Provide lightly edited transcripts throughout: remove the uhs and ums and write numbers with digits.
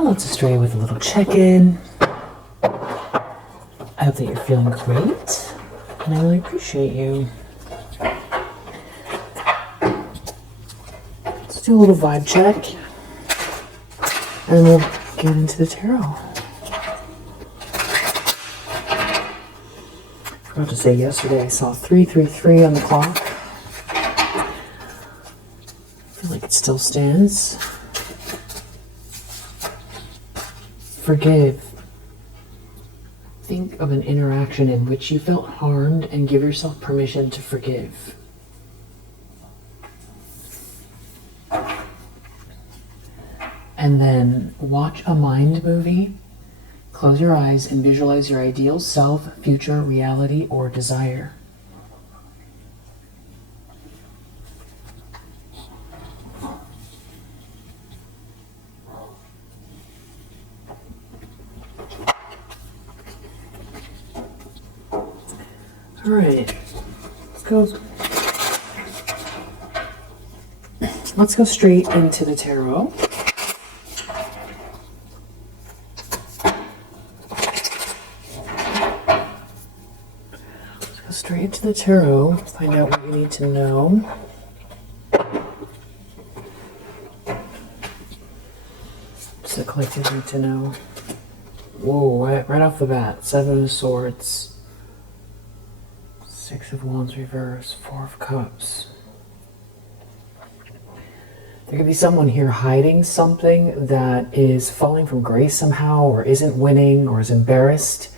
Let's start with a little check-in. I hope that you're feeling great, and I really appreciate you. Let's do a little vibe check, and then we'll get into the tarot. I forgot to say yesterday I saw 333 on the clock. I feel like it still stands. Forgive. Think of an interaction in which you felt harmed and give yourself permission to forgive. And then watch a mind movie. Close your eyes and visualize your ideal self, future, reality, or desire. All right, let's go straight into the tarot. Let's go straight into the tarot, find out what you need to know. What's the collective need to know? Whoa, right off the bat, 7 of Swords. 6 of Wands reverse, 4 of Cups. There could be someone here hiding something that is falling from grace somehow, or isn't winning, or is embarrassed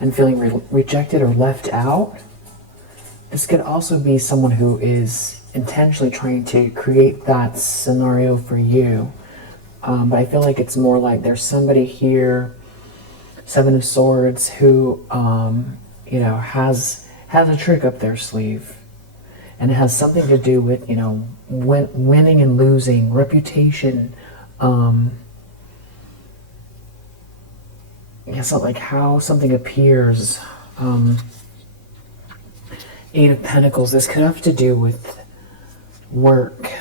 and feeling rejected or left out. This could also be someone who is intentionally trying to create that scenario for you. But I feel like it's more like there's somebody here, 7 of Swords, who has a trick up their sleeve, and it has something to do with winning and losing, reputation, so like how something appears. 8 of Pentacles, this could have to do with work.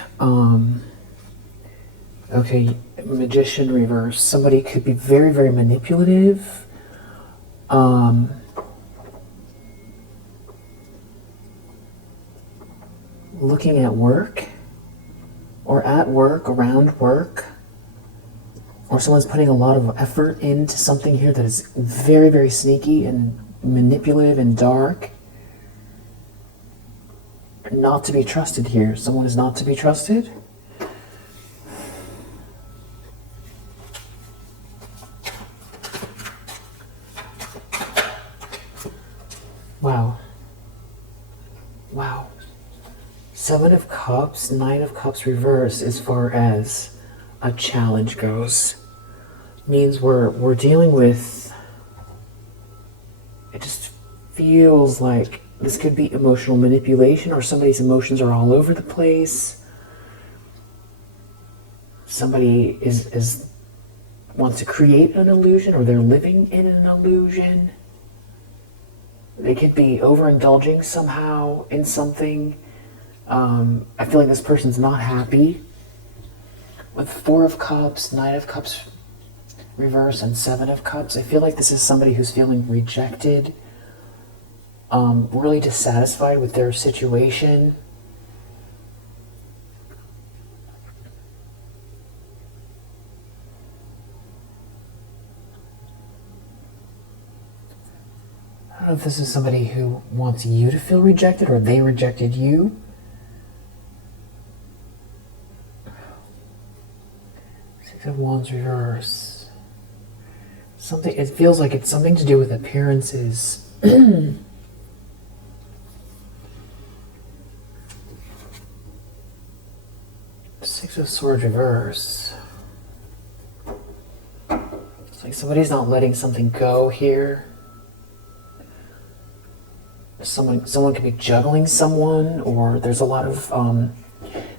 Okay, Magician reverse, somebody could be very, very manipulative. Looking at work, or at work, around work, or someone's putting a lot of effort into something here that is very, very sneaky and manipulative and dark. Not to be trusted here. Someone is not to be trusted. Wow. Wow. 7 of Cups, 9 of Cups reverse, as far as a challenge goes, means we're dealing with, it just feels like this could be emotional manipulation, or somebody's emotions are all over the place. Somebody wants to create an illusion, or they're living in an illusion. They could be overindulging somehow in something. I feel like this person's not happy. With 4 of Cups, 9 of Cups reverse, and 7 of Cups, I feel like this is somebody who's feeling rejected, really dissatisfied with their situation. I don't know if this is somebody who wants you to feel rejected, or they rejected you. Of Wands reverse. It feels like it's something to do with appearances. 6 of Swords reverse. It's like somebody's not letting something go here. Someone could be juggling someone, or there's a lot of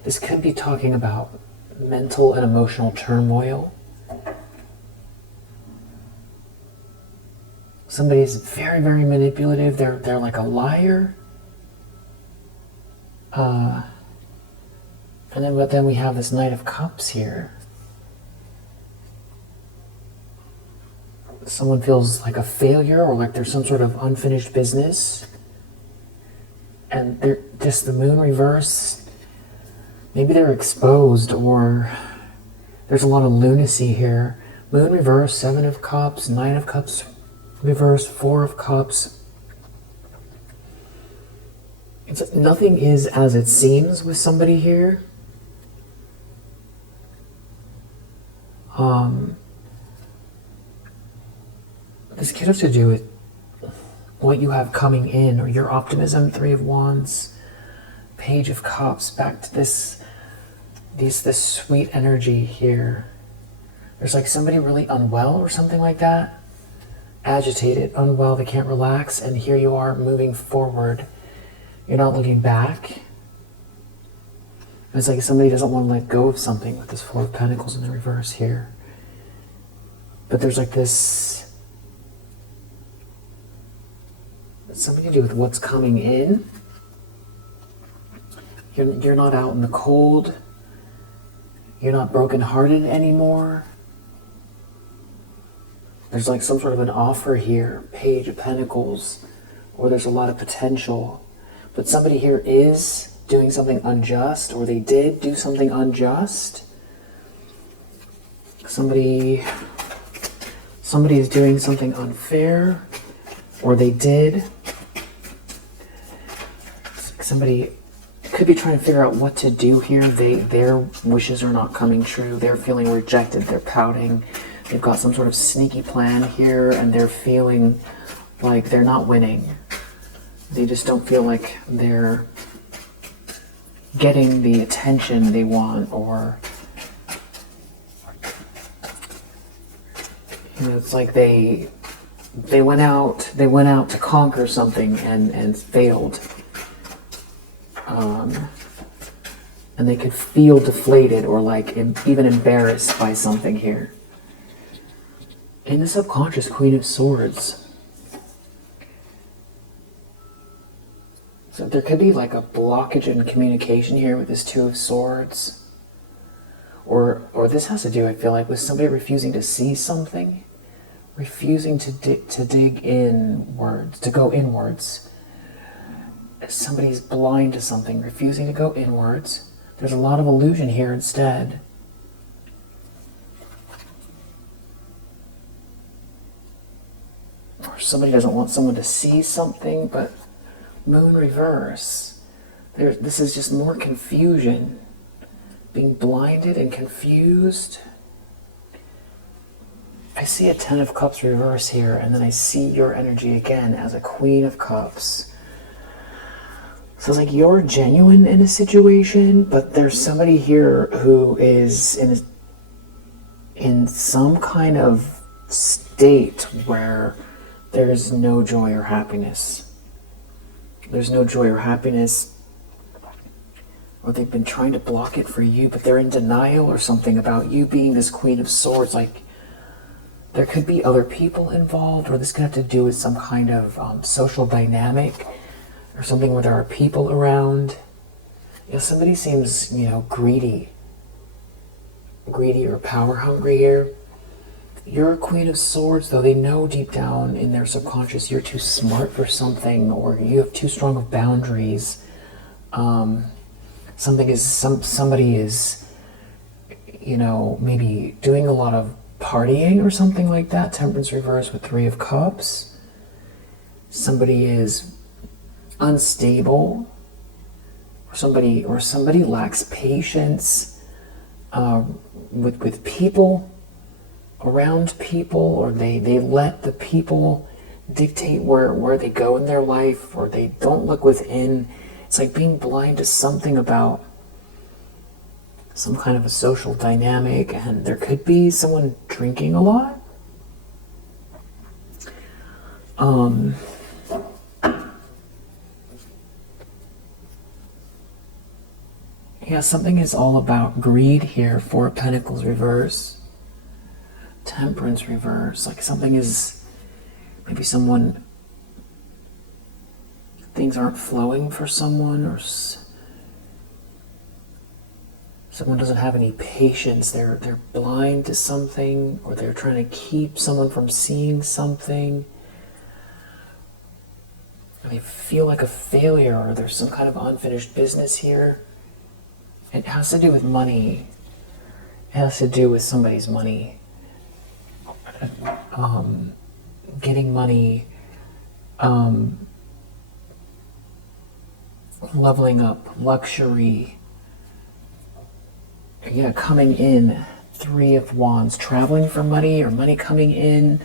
this could be talking about mental and emotional turmoil. Somebody's very, very manipulative. They're like a liar. But then we have this Knight of Cups here. someone feels like a failure or like there's some sort of unfinished business. And they're just the moon reverse. Maybe they're exposed, or there's a lot of lunacy here. Moon reverse, 7 of Cups, 9 of Cups reverse, 4 of Cups. It's like nothing is as it seems with somebody here. This could have to do with what you have coming in, or your optimism. 3 of Wands, Page of Cups, back to this sweet energy here. There's like somebody really unwell or something like that. Agitated, unwell, they can't relax, and here you are moving forward. You're not looking back. It's like somebody doesn't want to let go of something with this 4 of Pentacles in the reverse here. But there's like this, something to do with what's coming in. You're not out in the cold. You're not brokenhearted anymore. There's like some sort of an offer here, Page of Pentacles, or there's a lot of potential. But somebody here is doing something unjust, or they did do something unjust. Somebody is doing something unfair, or they did. Somebody could be trying to figure out what to do here. Their wishes are not coming true. They're feeling rejected. They're pouting. They've got some sort of sneaky plan here, and they're feeling like they're not winning. They just don't feel like they're getting the attention they want, or it's like they went out to conquer something and failed. And they could feel deflated or like even embarrassed by something here. In the subconscious, Queen of Swords. So there could be like a blockage in communication here with this 2 of Swords. Or this has to do, I feel like, with somebody refusing to see something. Refusing to dig inwards, to go inwards. Somebody's blind to something, refusing to go inwards. There's a lot of illusion here instead. Or somebody doesn't want someone to see something, but moon reverse. This is just more confusion. Being blinded and confused. I see a 10 of Cups reverse here, and then I see your energy again as a Queen of Cups. So it's like you're genuine in a situation, but there's somebody here who is in some kind of state where there's no joy or happiness. There's no joy or happiness, or they've been trying to block it for you, but they're in denial or something about you being this Queen of Swords. Like, there could be other people involved, or this could have to do with some kind of social dynamic, or something where there are people around. Somebody seems, greedy or power hungry here. You're a Queen of Swords, though. They know deep down in their subconscious you're too smart for something, or you have too strong of boundaries. Somebody is, maybe doing a lot of partying or something like that. Temperance reverse with 3 of Cups. Somebody is unstable, or somebody lacks patience with people, around people, or they let the people dictate where they go in their life, or they don't look within. It's like being blind to something about some kind of a social dynamic, and there could be someone drinking a lot. Yeah, something is all about greed here. 4 of Pentacles reverse. Temperance reverse. Like something is, maybe things aren't flowing for someone, or Someone doesn't have any patience. They're blind to something, or they're trying to keep someone from seeing something. Or they feel like a failure, or there's some kind of unfinished business here. It has to do with money. It has to do with somebody's money. Getting money, leveling up, luxury. Yeah, coming in. 3 of Wands, traveling for money or money coming in.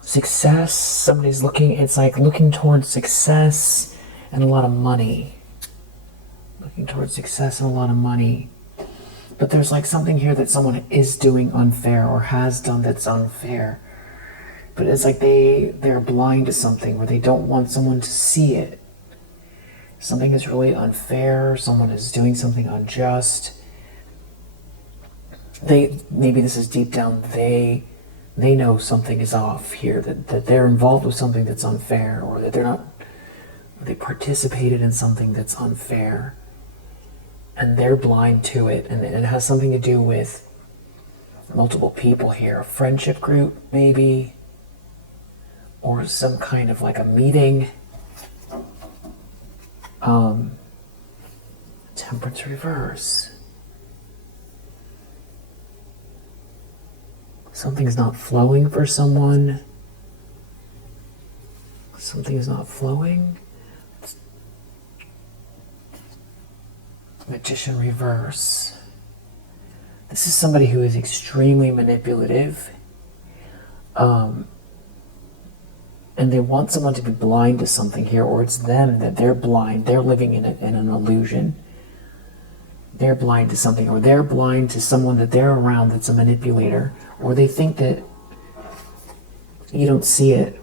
Success, somebody's looking, it's like looking towards success and a lot of money. Looking towards success and a lot of money. But there's like something here that someone is doing unfair or has done that's unfair. But it's like they're blind to something, or they don't want someone to see it. Something is really unfair, someone is doing something unjust. Maybe this is deep down, they know something is off here, that they're involved with something that's unfair, or that they participated in something that's unfair. And they're blind to it, and it has something to do with multiple people here. A friendship group, maybe, or some kind of like a meeting. Temperance reverse. Something's not flowing for someone. Something is not flowing. Magician reverse. This is somebody who is extremely manipulative. And they want someone to be blind to something here, or it's them that they're blind. They're living in an illusion. They're blind to something, or they're blind to someone that they're around that's a manipulator, or they think that you don't see it.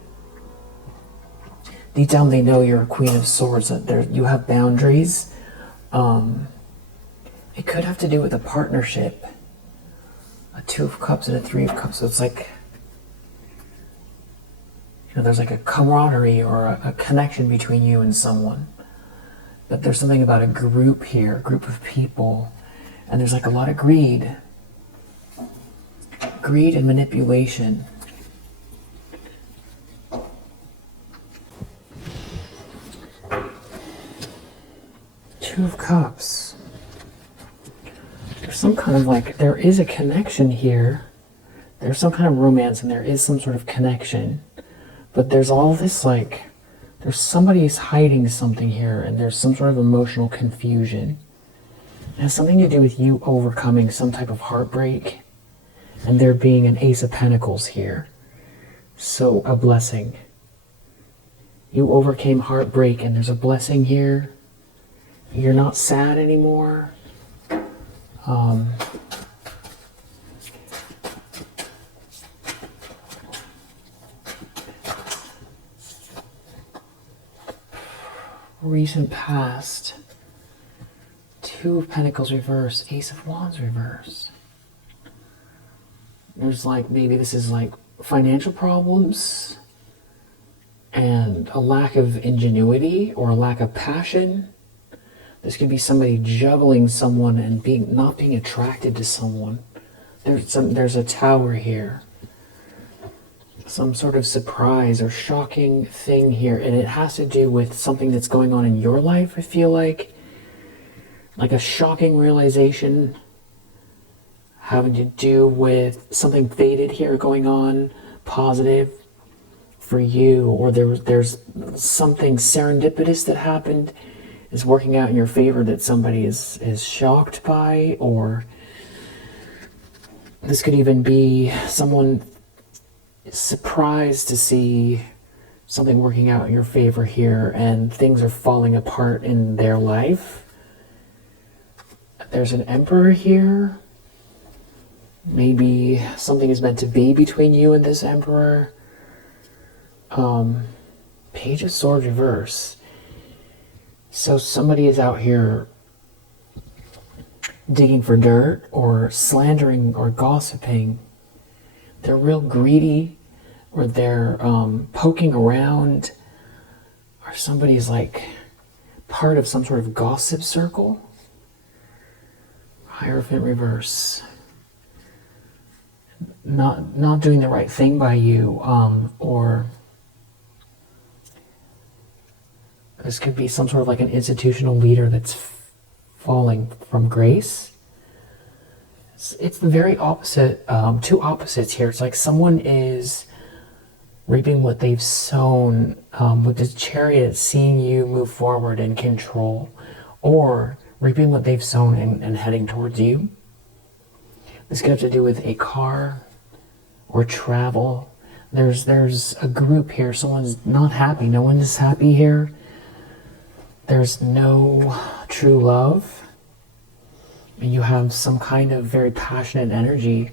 Deep down they know you're a Queen of Swords, that you have boundaries. It could have to do with a partnership. A 2 of Cups and a 3 of Cups. So it's like, there's like a camaraderie or a connection between you and someone. But there's something about a group here, a group of people. And there's like a lot of greed. Greed and manipulation. Two of Cups. There's some kind of like, there is a connection here. There's some kind of romance and there is some sort of connection. But there's all this like, there's somebody's hiding something here, and there's some sort of emotional confusion. It has something to do with you overcoming some type of heartbreak, and there being an Ace of Pentacles here. So a blessing. You overcame heartbreak, and there's a blessing here. You're not sad anymore. Recent past. 2 of Pentacles reverse, Ace of Wands reverse. There's like, maybe this is like financial problems and a lack of ingenuity or a lack of passion. This could be somebody juggling someone and not being attracted to someone. There's a Tower here. Some sort of surprise or shocking thing here, and it has to do with something that's going on in your life, I feel like a shocking realization having to do with something fated here going on, positive for you, or there's something serendipitous that happened, is working out in your favor, that somebody is shocked by, or this could even be someone surprised to see something working out in your favor here, and things are falling apart in their life. There's an Emperor here. Maybe something is meant to be between you and this Emperor. Page of Swords reverse. So somebody is out here digging for dirt or slandering or gossiping. They're real greedy, or they're poking around, or somebody's like part of some sort of gossip circle. Hierophant reverse. Not doing the right thing by you, or this could be some sort of like an institutional leader that's falling from grace. It's the very opposite, two opposites here. It's like someone is reaping what they've sown, with this Chariot seeing you move forward in control, or reaping what they've sown and heading towards you. This could have to do with a car or travel. There's a group here. Someone's not happy. No one is happy here. There's no true love. And you have some kind of very passionate energy.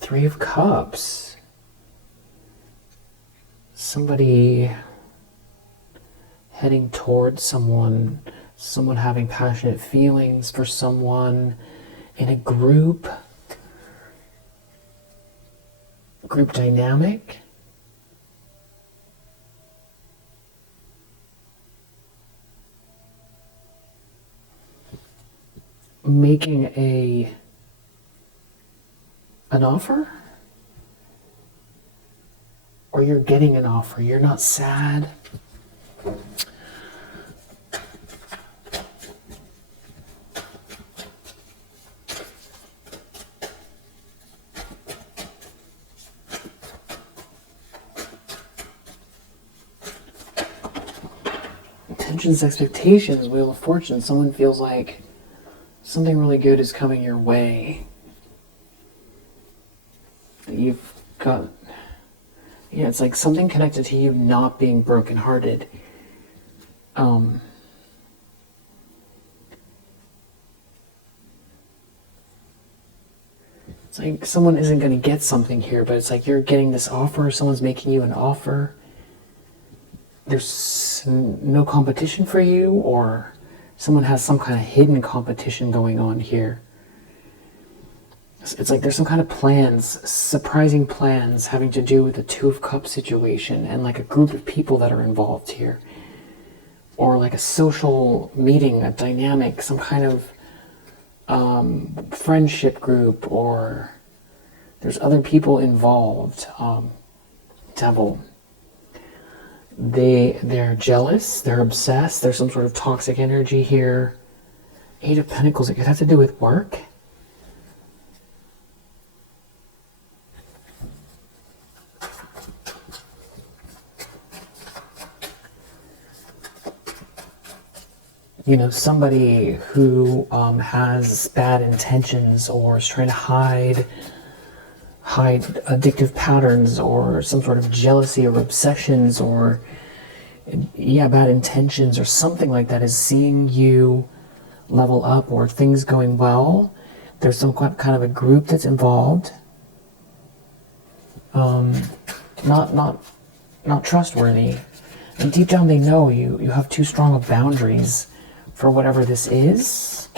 3 of Cups. Somebody heading towards someone having passionate feelings for someone in a group dynamic. Making an offer? Or you're getting an offer, you're not sad. Intentions, expectations, Wheel of Fortune. Someone feels like something really good is coming your way. That you've got... Yeah, it's like something connected to you not being brokenhearted. It's like someone isn't going to get something here, but it's like you're getting this offer, someone's making you an offer. There's no competition for you, or someone has some kind of hidden competition going on here. It's like there's some kind of plans, surprising plans having to do with the 2 of Cups situation and like a group of people that are involved here. Or like a social meeting, a dynamic, some kind of friendship group, or there's other people involved. Devil. They're jealous, they're obsessed, there's some sort of toxic energy here. 8 of Pentacles, it could have to do with work. You know, somebody who has bad intentions or is trying to hide addictive patterns or some sort of jealousy or obsessions or, yeah, bad intentions or something like that is seeing you level up or things going well. There's some kind of a group that's involved. Not trustworthy. And deep down they know you have too strong of boundaries for whatever this is.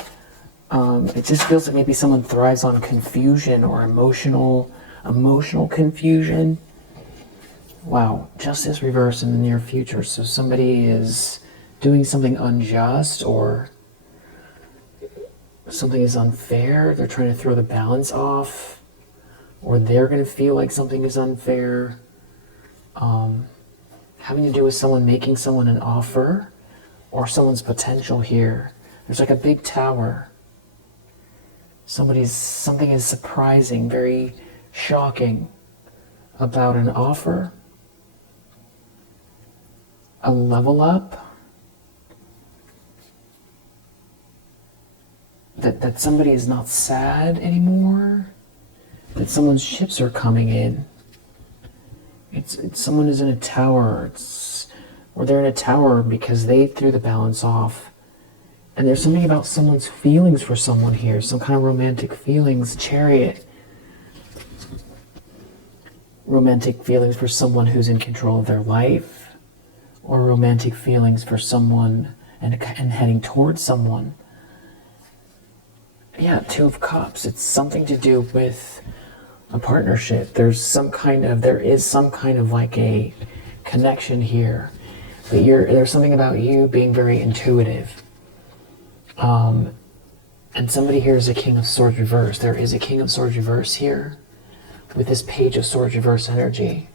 It just feels like maybe someone thrives on confusion or emotional confusion. Wow, Justice reverse in the near future. So somebody is doing something unjust or something is unfair. They're trying to throw the balance off, or they're going to feel like something is unfair. Having to do with someone making someone an offer or someone's potential here. There's like a big tower. Something is surprising, very shocking about an offer, a level up, that somebody is not sad anymore, that someone's ships are coming in. It's someone is in a tower, or they're in a tower because they threw the balance off. And there's something about someone's feelings for someone here, some kind of romantic feelings. Chariot. Romantic feelings for someone who's in control of their life, or romantic feelings for someone and heading towards someone. Yeah, 2 of Cups. It's something to do with a partnership. There is some kind of like a connection here. But there's something about you being very intuitive. And somebody here is a King of Swords reverse. There is a King of Swords reverse here with this Page of Swords reverse energy.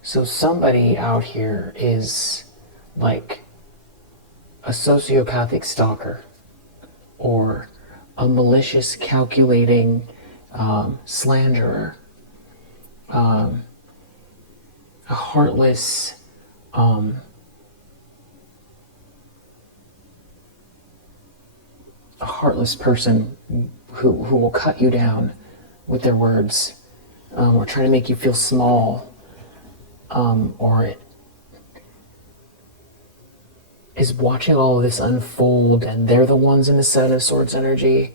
So somebody out here is like a sociopathic stalker or a malicious, calculating slanderer, a heartless, person who will cut you down with their words, or try to make you feel small, or is watching all of this unfold, and they're the ones in the Seven of Swords energy.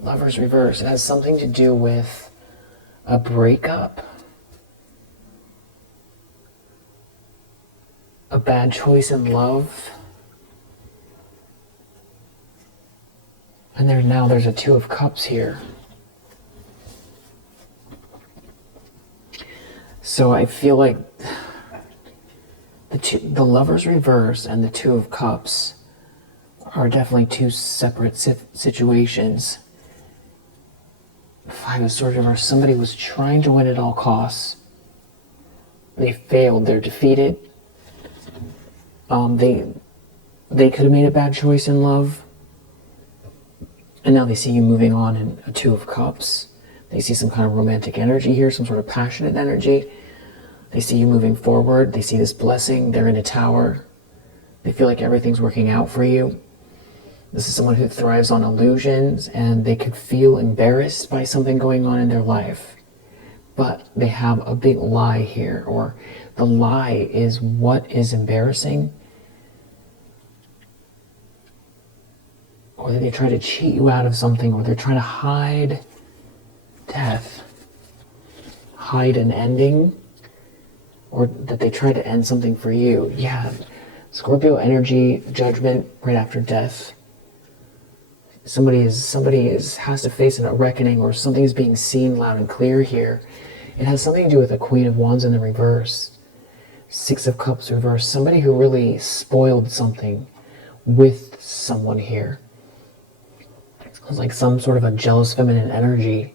Lovers reverse. It has something to do with a breakup, a bad choice in love, and there's a Two of Cups here. So I feel like the Lovers reverse and the Two of Cups are definitely two separate situations. Five of Swords reverse. Somebody was trying to win at all costs. They failed. They're defeated. They could have made a bad choice in love. And now they see you moving on in a Two of Cups. They see some kind of romantic energy here, some sort of passionate energy. They see you moving forward. They see this blessing. They're in a tower. They feel like everything's working out for you. This is someone who thrives on illusions, and they could feel embarrassed by something going on in their life. But they have a big lie here, or the lie is what is embarrassing. Or that they try to cheat you out of something, or they're trying to hide death, hide an ending, or that they try to end something for you. Yeah, Scorpio energy, judgment right after death. Somebody has to face a reckoning, or something is being seen loud and clear here. It has something to do with the Queen of Wands in the reverse, Six of Cups reverse. Somebody who really spoiled something with someone here. It's like some sort of a jealous feminine energy,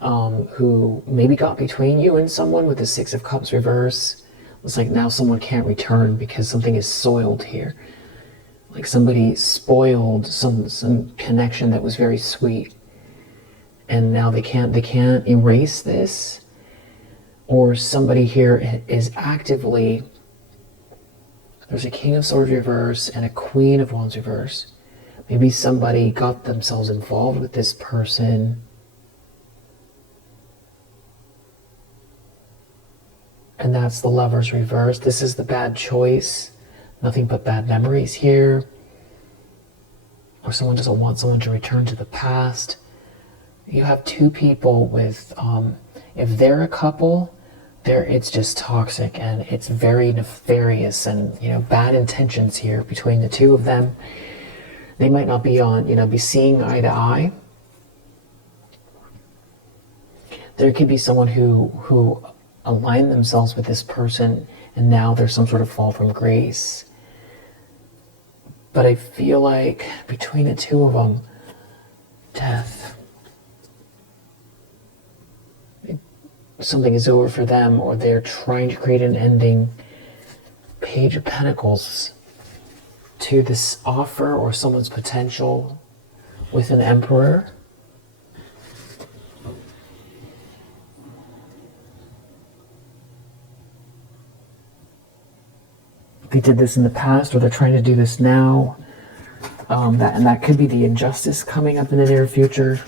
who maybe got between you and someone with the Six of Cups reverse. It's like now someone can't return because something is soiled here. Like somebody spoiled some connection that was very sweet, and now they can't erase this. Or somebody here is actively, there's a King of Swords reverse and a Queen of Wands reverse. Maybe somebody got themselves involved with this person, and that's the Lovers reverse. This is the bad choice. Nothing but bad memories here. Or someone doesn't want someone to return to the past. You have two people with, if they're a couple, it's just toxic, and it's very nefarious, and bad intentions here between the two of them. They might not be be seeing eye to eye. There could be someone who aligned themselves with this person, and now there's some sort of fall from grace. But I feel like between the two of them, death. Something is over for them, or they're trying to create an ending. Page of Pentacles to this offer or someone's potential with an Emperor. They did this in the past, or they're trying to do this now. That could be the injustice coming up in the near future.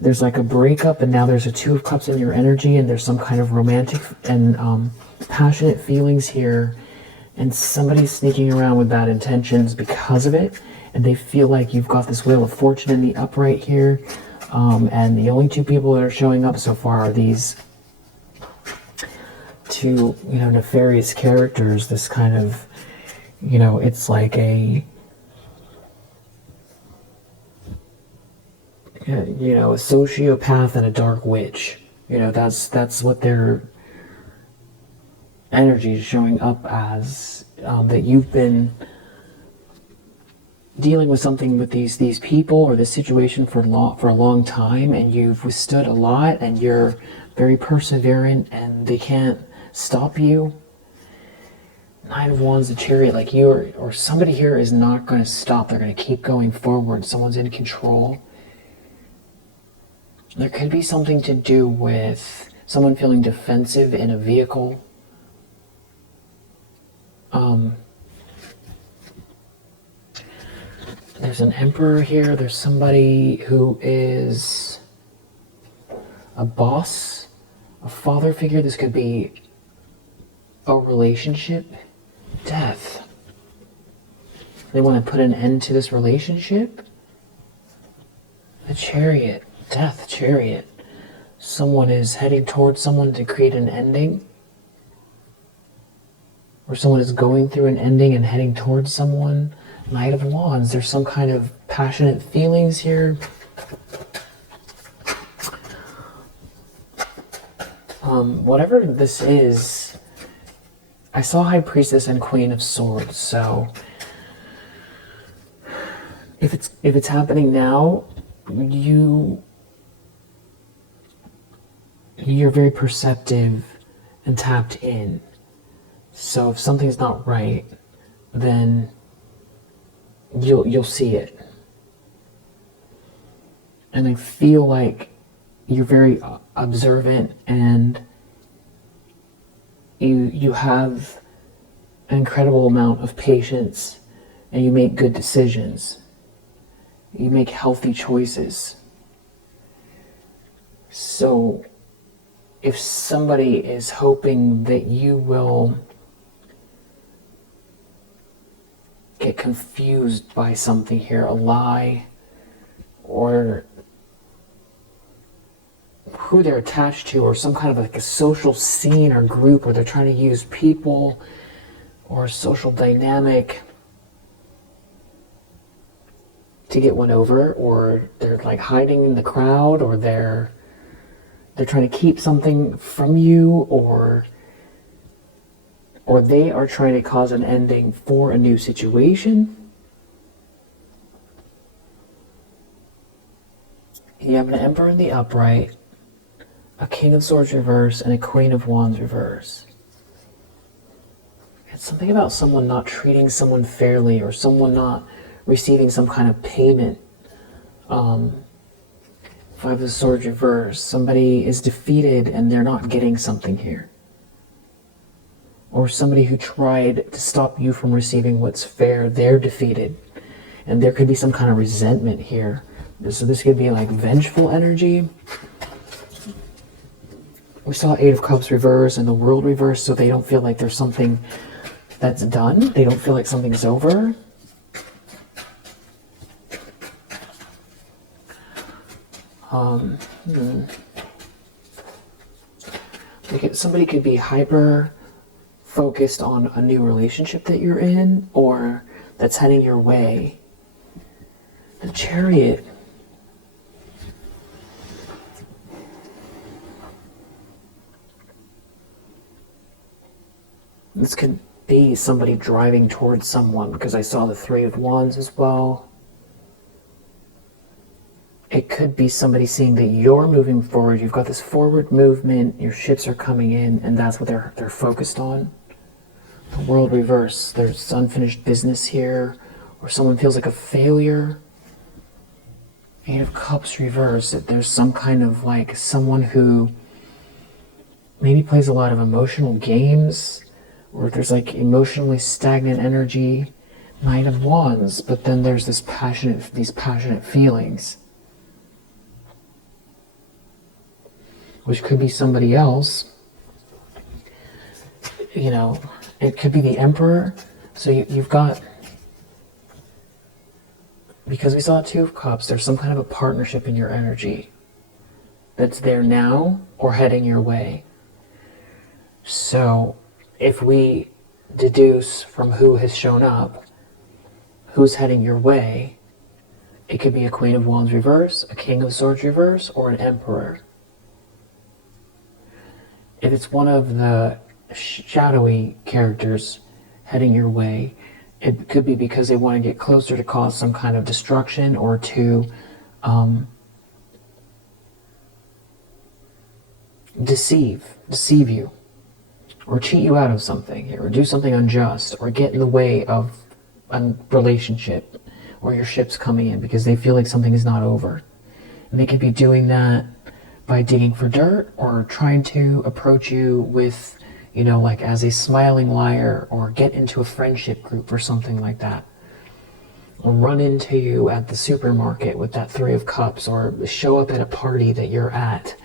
There's like a breakup, and now there's a Two of Cups in your energy, and there's some kind of romantic and passionate feelings here, and somebody's sneaking around with bad intentions because of it, and they feel like you've got this Wheel of Fortune in the upright here, and the only two people that are showing up so far are these two, nefarious characters. This kind of, it's like a sociopath and a dark witch. That's what they're energy showing up as that you've been dealing with something with these people or this situation for a long time, and you've withstood a lot, and you're very perseverant, and they can't stop you. Nine of Wands, the Chariot, like you or somebody here is not going to stop. They're going to keep going forward. Someone's in control. There could be something to do with someone feeling defensive in a vehicle. There's an Emperor here. There's somebody who is a boss, a father figure. This could be a relationship. Death. They want to put an end to this relationship. The Chariot. Death, Chariot. Someone is heading towards someone to create an ending. Or someone is going through an ending and heading towards someone. Knight of Wands. There's some kind of passionate feelings here. Whatever this is, I saw High Priestess and Queen of Swords, so if it's happening now, you're very perceptive and tapped in. So if something's not right, then you'll see it. And I feel like you're very observant, and you have an incredible amount of patience, and you make good decisions. You make healthy choices. So if somebody is hoping that you will get confused by something here, a lie, or who they're attached to, or some kind of like a social scene or group where they're trying to use people or a social dynamic to get one over, or they're like hiding in the crowd, or they're trying to keep something from you, or they are trying to cause an ending for a new situation. You have an Emperor in the upright, a King of Swords reverse, and a Queen of Wands reverse. It's something about someone not treating someone fairly, or someone not receiving some kind of payment. Five of Swords reverse. Somebody is defeated and they're not getting something here. Or somebody who tried to stop you from receiving what's fair, they're defeated. And there could be some kind of resentment here. So this could be like vengeful energy. We saw Eight of Cups reverse and the World reverse, so they don't feel like there's something that's done. They don't feel like something's over. Somebody could be hyper focused on a new relationship that you're in, or that's heading your way. The Chariot. This could be somebody driving towards someone, because I saw the Three of Wands as well. It could be somebody seeing that you're moving forward. You've got this forward movement, your ships are coming in, and that's what they're focused on. The World reverse. There's unfinished business here, or someone feels like a failure. Eight of Cups reverse. There's some kind of like someone who maybe plays a lot of emotional games, or there's like emotionally stagnant energy. Knight of Wands, but then there's these passionate feelings, which could be somebody else. You know, it could be the Emperor. So you've got, because we saw Two of Cups, there's some kind of a partnership in your energy that's there now or heading your way. So if we deduce from who has shown up, who's heading your way, it could be a Queen of Wands reverse, a King of Swords reverse, or an Emperor. If it's one of the shadowy characters heading your way. It could be because they want to get closer to cause some kind of destruction, or to deceive you, or cheat you out of something, or do something unjust, or get in the way of a relationship, or your ship's coming in, because they feel like something is not over. And they could be doing that by digging for dirt, or trying to approach you with, like as a smiling liar, or get into a friendship group or something like that. Or run into you at the supermarket with that Three of Cups, or show up at a party that you're at.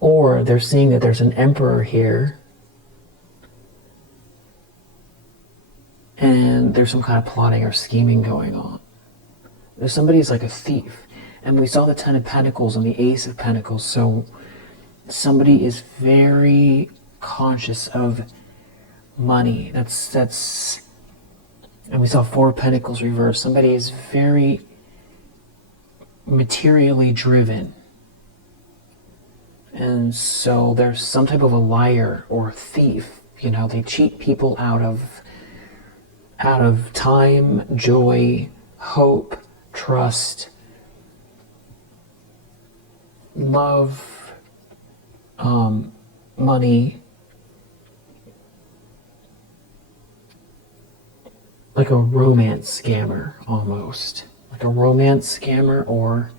Or they're seeing that there's an emperor here, and there's some kind of plotting or scheming going on. There's somebody who's like a thief. And we saw the Ten of Pentacles and the Ace of Pentacles, so somebody is very conscious of money. That's and we saw Four of Pentacles reversed. Somebody is very materially driven. And so there's some type of a liar or a thief. They cheat people out of time, joy, hope, trust, love, money, like a romance scammer almost. Like a romance scammer, or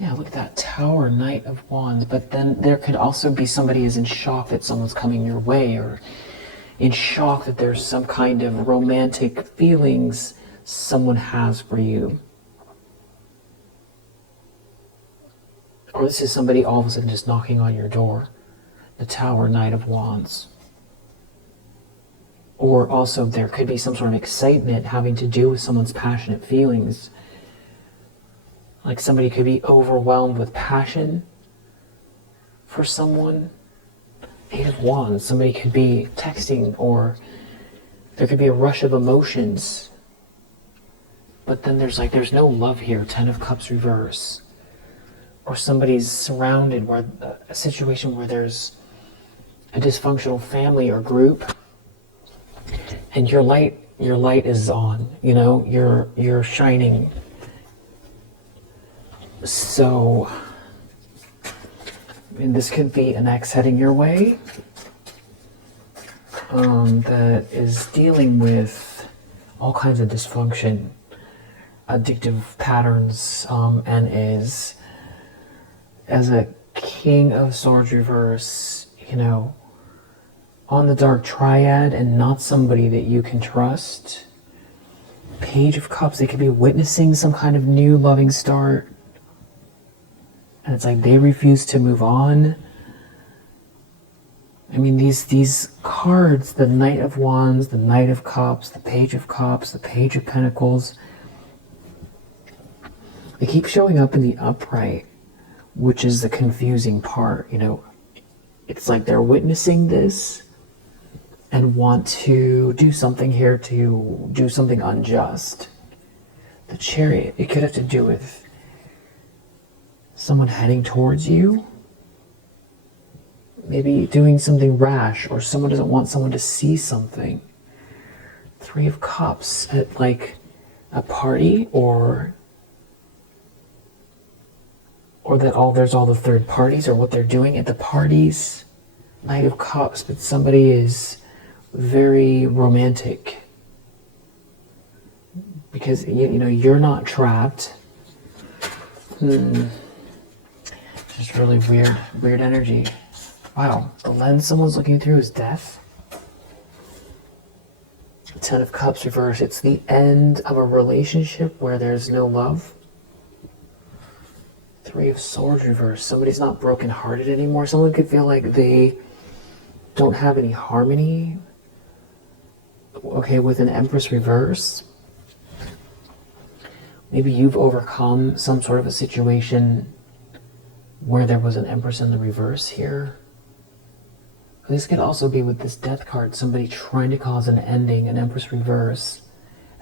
yeah, look at that Tower, Knight of Wands. But then there could also be somebody who's in shock that someone's coming your way, or in shock that there's some kind of romantic feelings someone has for you. Or this is somebody all of a sudden just knocking on your door. The Tower, Knight of Wands. Or also there could be some sort of excitement having to do with someone's passionate feelings. Like somebody could be overwhelmed with passion for someone. Eight of Wands. Somebody could be texting, or there could be a rush of emotions. But then there's no love here. Ten of Cups reverse. Or somebody's surrounded, where a situation where there's a dysfunctional family or group, and your light is on. You're shining. So, and this could be an ex heading your way that is dealing with all kinds of dysfunction, addictive patterns, and is, as a King of Swords reverse, on the dark triad, and not somebody that you can trust. Page of Cups, they could be witnessing some kind of new loving start. And it's like they refuse to move on. I mean, these cards, the Knight of Wands, the Knight of Cups, the Page of Cups, the Page of Pentacles, they keep showing up in the upright, which is the confusing part. It's like they're witnessing this and want to do something here, to do something unjust. The Chariot, it could have to do with someone heading towards you, maybe doing something rash, or someone doesn't want someone to see something. Three of Cups at like a party, or that there's all the third parties, or what they're doing at the parties. Knight of Cups, but somebody is very romantic, because you're not trapped. Just really weird energy. Wow, the lens someone's looking through is death. Ten of Cups reverse. It's the end of a relationship where there's no love. Three of Swords reverse. Somebody's not brokenhearted anymore. Someone could feel like they don't have any harmony. Okay, with an Empress reverse. Maybe you've overcome some sort of a situation where there was an Empress in the reverse here. This could also be with this Death card, somebody trying to cause an ending, an Empress reverse,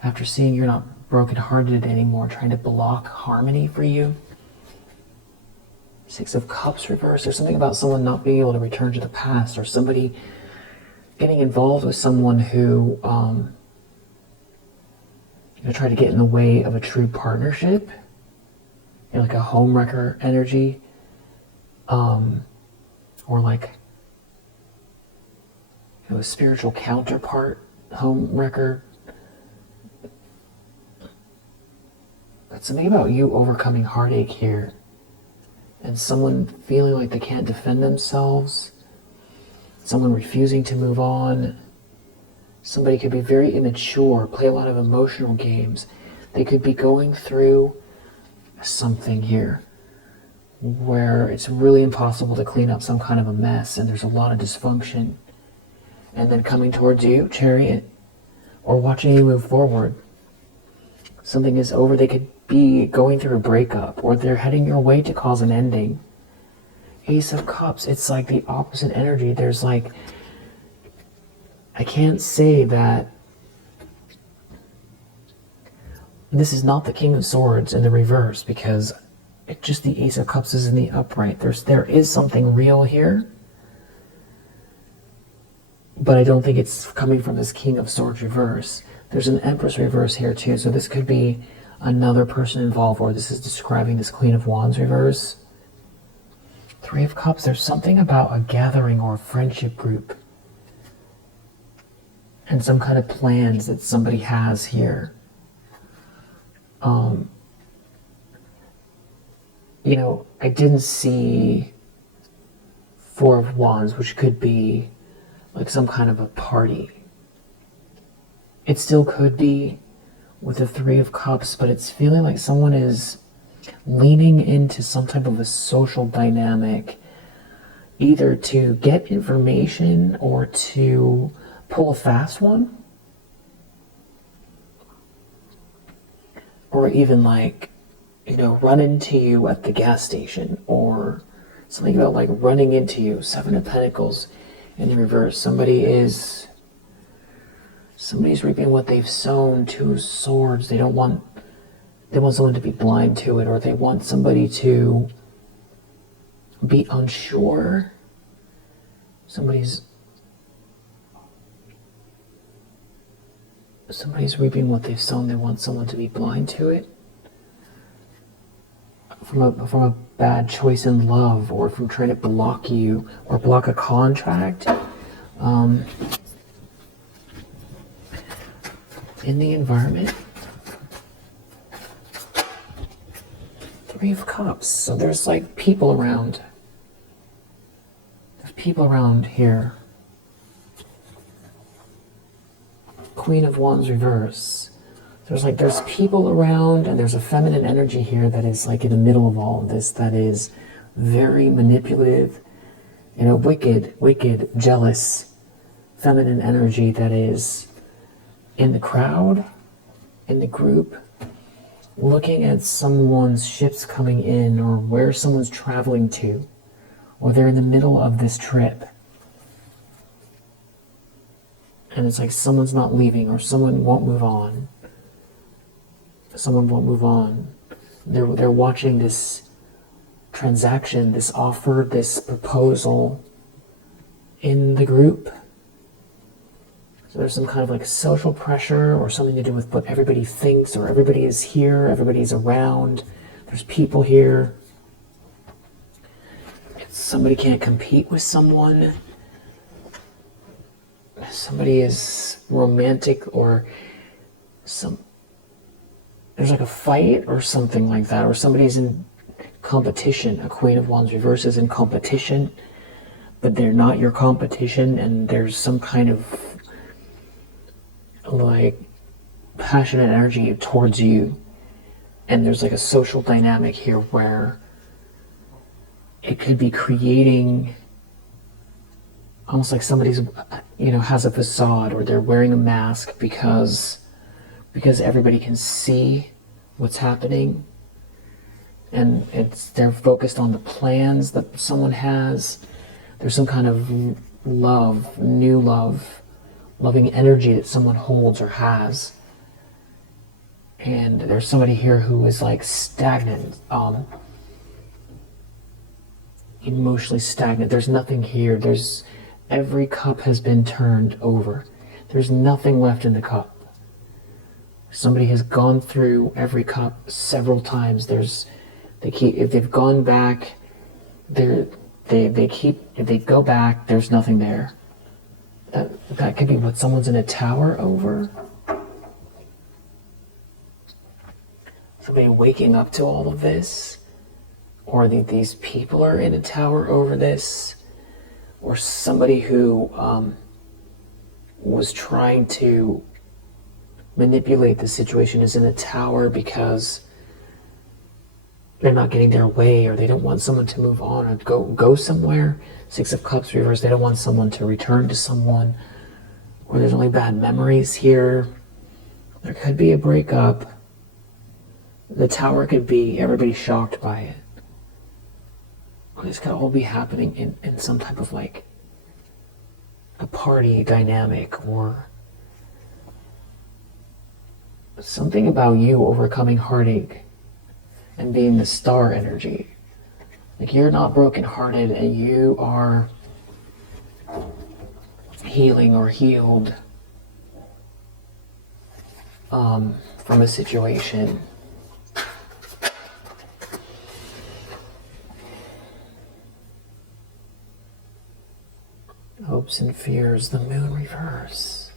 after seeing you're not brokenhearted anymore, trying to block harmony for you. Six of Cups reversed. There's something about someone not being able to return to the past, or somebody getting involved with someone who try to get in the way of a true partnership, like a homewrecker energy, or like a spiritual counterpart homewrecker. But something about you overcoming heartache here, and someone feeling like they can't defend themselves, someone refusing to move on. Somebody could be very immature, play a lot of emotional games. They could be going through something here where it's really impossible to clean up some kind of a mess, and there's a lot of dysfunction. And then coming towards you, Chariot, or watching you move forward. Something is over. They could be going through a breakup, or they're heading your way to cause an ending. Ace of Cups, it's like the opposite energy. There's like, I can't say that this is not the King of Swords in the reverse, because it just, the Ace of Cups is in the upright. There is something real here, but I don't think it's coming from this King of Swords reverse. There's an Empress reverse here too, so this could be another person involved, or this is describing this Queen of Wands reverse. Three of Cups, there's something about a gathering or a friendship group and some kind of plans that somebody has here. I didn't see Four of Wands, which could be like some kind of a party. It still could be with the Three of Cups, but it's feeling like someone is leaning into some type of a social dynamic, either to get information or to pull a fast one, or even like, run into you at the gas station, or something about like running into you. Seven of Pentacles in the reverse. Somebody's reaping what they've sown. Two of Swords. They want someone to be blind to it, or they want somebody to be unsure. Somebody's reaping what they've sown. They want someone to be blind to it. From a bad choice in love, or from trying to block you, or block a contract. In the environment. Three of Cups. So there's like people around. There's people around here. Queen of Wands reverse. There's people around, and there's a feminine energy here that is like in the middle of all of this, that is very manipulative, wicked, jealous, feminine energy that is in the crowd, in the group, looking at someone's ships coming in, or where someone's traveling to, or they're in the middle of this trip. And it's like someone's not leaving, or someone won't move on. Someone won't move on. They're watching this transaction, this offer, this proposal in the group. So there's some kind of like social pressure, or something to do with what everybody thinks, or everybody is here, everybody's around, there's people here. Somebody can't compete with someone. Somebody is romantic, or there's like a fight or something like that, or somebody's in competition. A Queen of Wands reverse is in competition, but they're not your competition, and there's some kind of like passionate energy towards you, and there's like a social dynamic here where it could be creating almost like somebody's has a facade, or they're wearing a mask because everybody can see what's happening, and they're focused on the plans that someone has. There's some kind of love, new love, loving energy that someone holds or has, And there's somebody here who is like stagnant, emotionally stagnant. There's nothing here. Every cup has been turned over. There's nothing left in the cup. Somebody has gone through every cup several times. If they've gone back, if they go back, there's nothing there. That could be what someone's in a tower over. Somebody waking up to all of this, or these people are in a tower over this, or somebody who was trying to manipulate the situation is in a tower because they're not getting their way, or they don't want someone to move on or go somewhere. Six of Cups reversed. They don't want someone to return to someone, or there's only bad memories here. There could be a breakup. The tower could be everybody shocked by it. This could all be happening in some type of like a party dynamic, or something about you overcoming heartache and being the star energy. Like you're not brokenhearted and you are healing or healed from a situation. Hopes and fears, the moon reverse.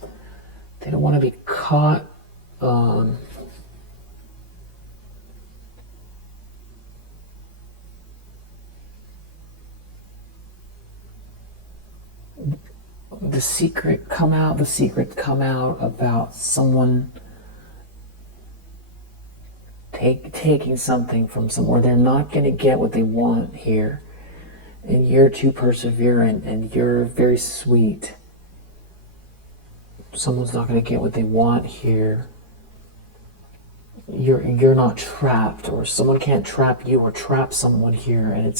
They don't want to be caught the secret come out about someone taking something from somewhere. They're not going to get what they want here. And you're too perseverant, and you're very sweet. Someone's not going to get what they want here. You're not trapped, or someone can't trap you or trap someone here, and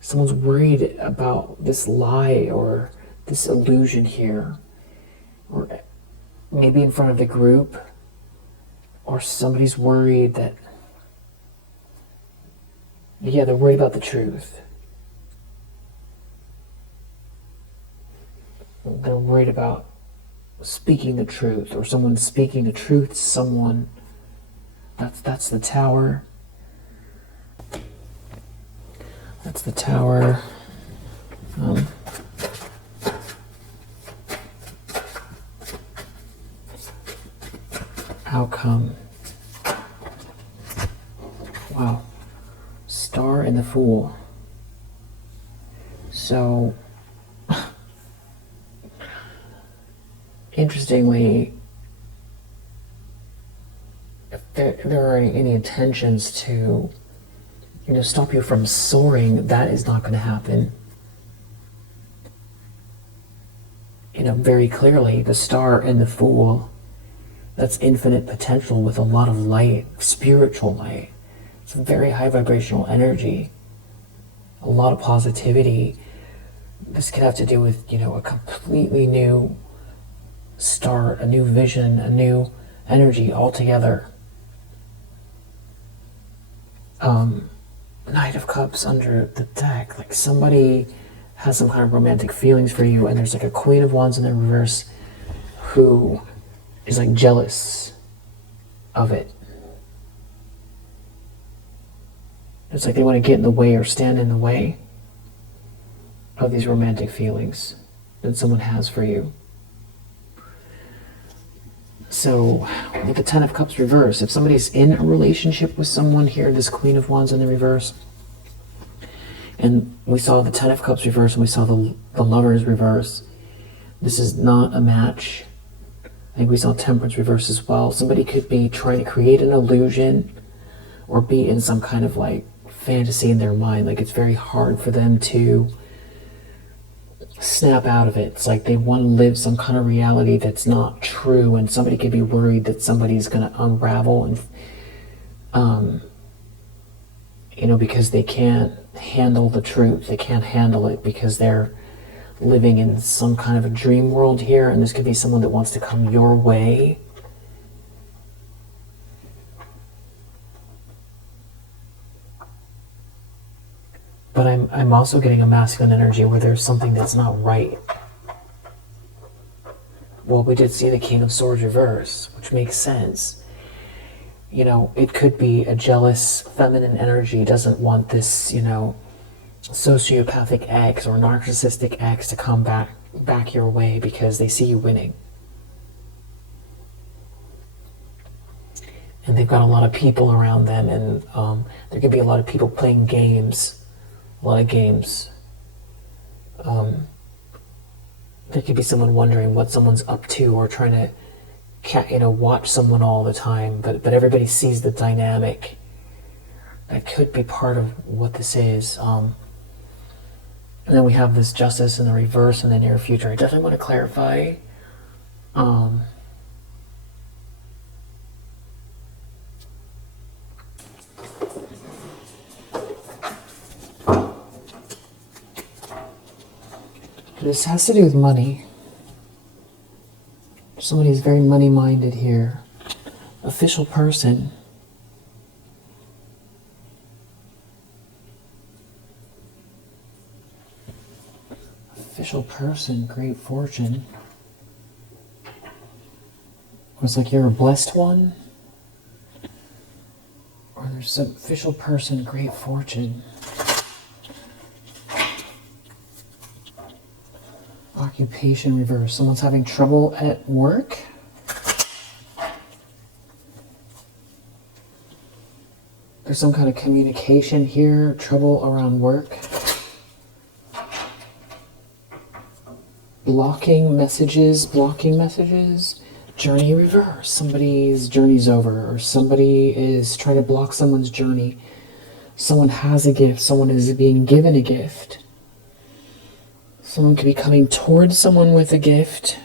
someone's worried about this lie or this illusion here, or maybe in front of the group, or somebody's worried that, they're worried about the truth. They're worried about speaking the truth, or someone speaking the truth to someone. That's the tower. That's the tower. Outcome. Wow. Star and the Fool. So, interestingly, if there are any intentions to, stop you from soaring, that is not going to happen. Very clearly, the Star and the Fool, that's infinite potential with a lot of light, spiritual light. It's a very high vibrational energy, a lot of positivity. This could have to do with, a completely new start, a new vision, a new energy altogether. Knight of Cups under the deck, like somebody has some kind of romantic feelings for you, and there's like a Queen of Wands in the reverse who is like jealous of it. It's like they want to get in the way or stand in the way of these romantic feelings that someone has for you. So, with the Ten of Cups reverse, if somebody's in a relationship with someone here, this Queen of Wands in the reverse, and we saw the Ten of Cups reverse and we saw the Lovers reverse, this is not a match. I think we saw Temperance reverse as well. Somebody could be trying to create an illusion or be in some kind of like fantasy in their mind. Like it's very hard for them to snap out of it. It's like they want to live some kind of reality that's not true, and somebody could be worried that somebody's going to unravel and because they can't handle the truth. They can't handle it because they're living in some kind of a dream world here, and this could be someone that wants to come your way I'm also getting a masculine energy where there's something that's not right. Well, we did see the King of Swords reverse, which makes sense. You know, it could be a jealous feminine energy doesn't want this, you know, sociopathic ex or narcissistic ex to come back your way because they see you winning. And they've got a lot of people around them, and there could be a lot of people playing games, a lot of games. There could be someone wondering what someone's up to or trying to, you know, watch someone all the time, but everybody sees the dynamic. That could be part of what this is. And then we have this justice in the reverse in the near future. I definitely want to clarify. This has to do with money. Somebody is very money-minded here. Official person. Official person, great fortune. It's like you're a blessed one. Or there's an official person, great fortune. Occupation reverse. Someone's having trouble at work. There's some kind of communication here, trouble around work. Blocking messages. Journey reverse. Somebody's journey's over, or somebody is trying to block someone's journey. Someone has a gift. Someone is being given a gift. Someone could be coming towards someone with a gift.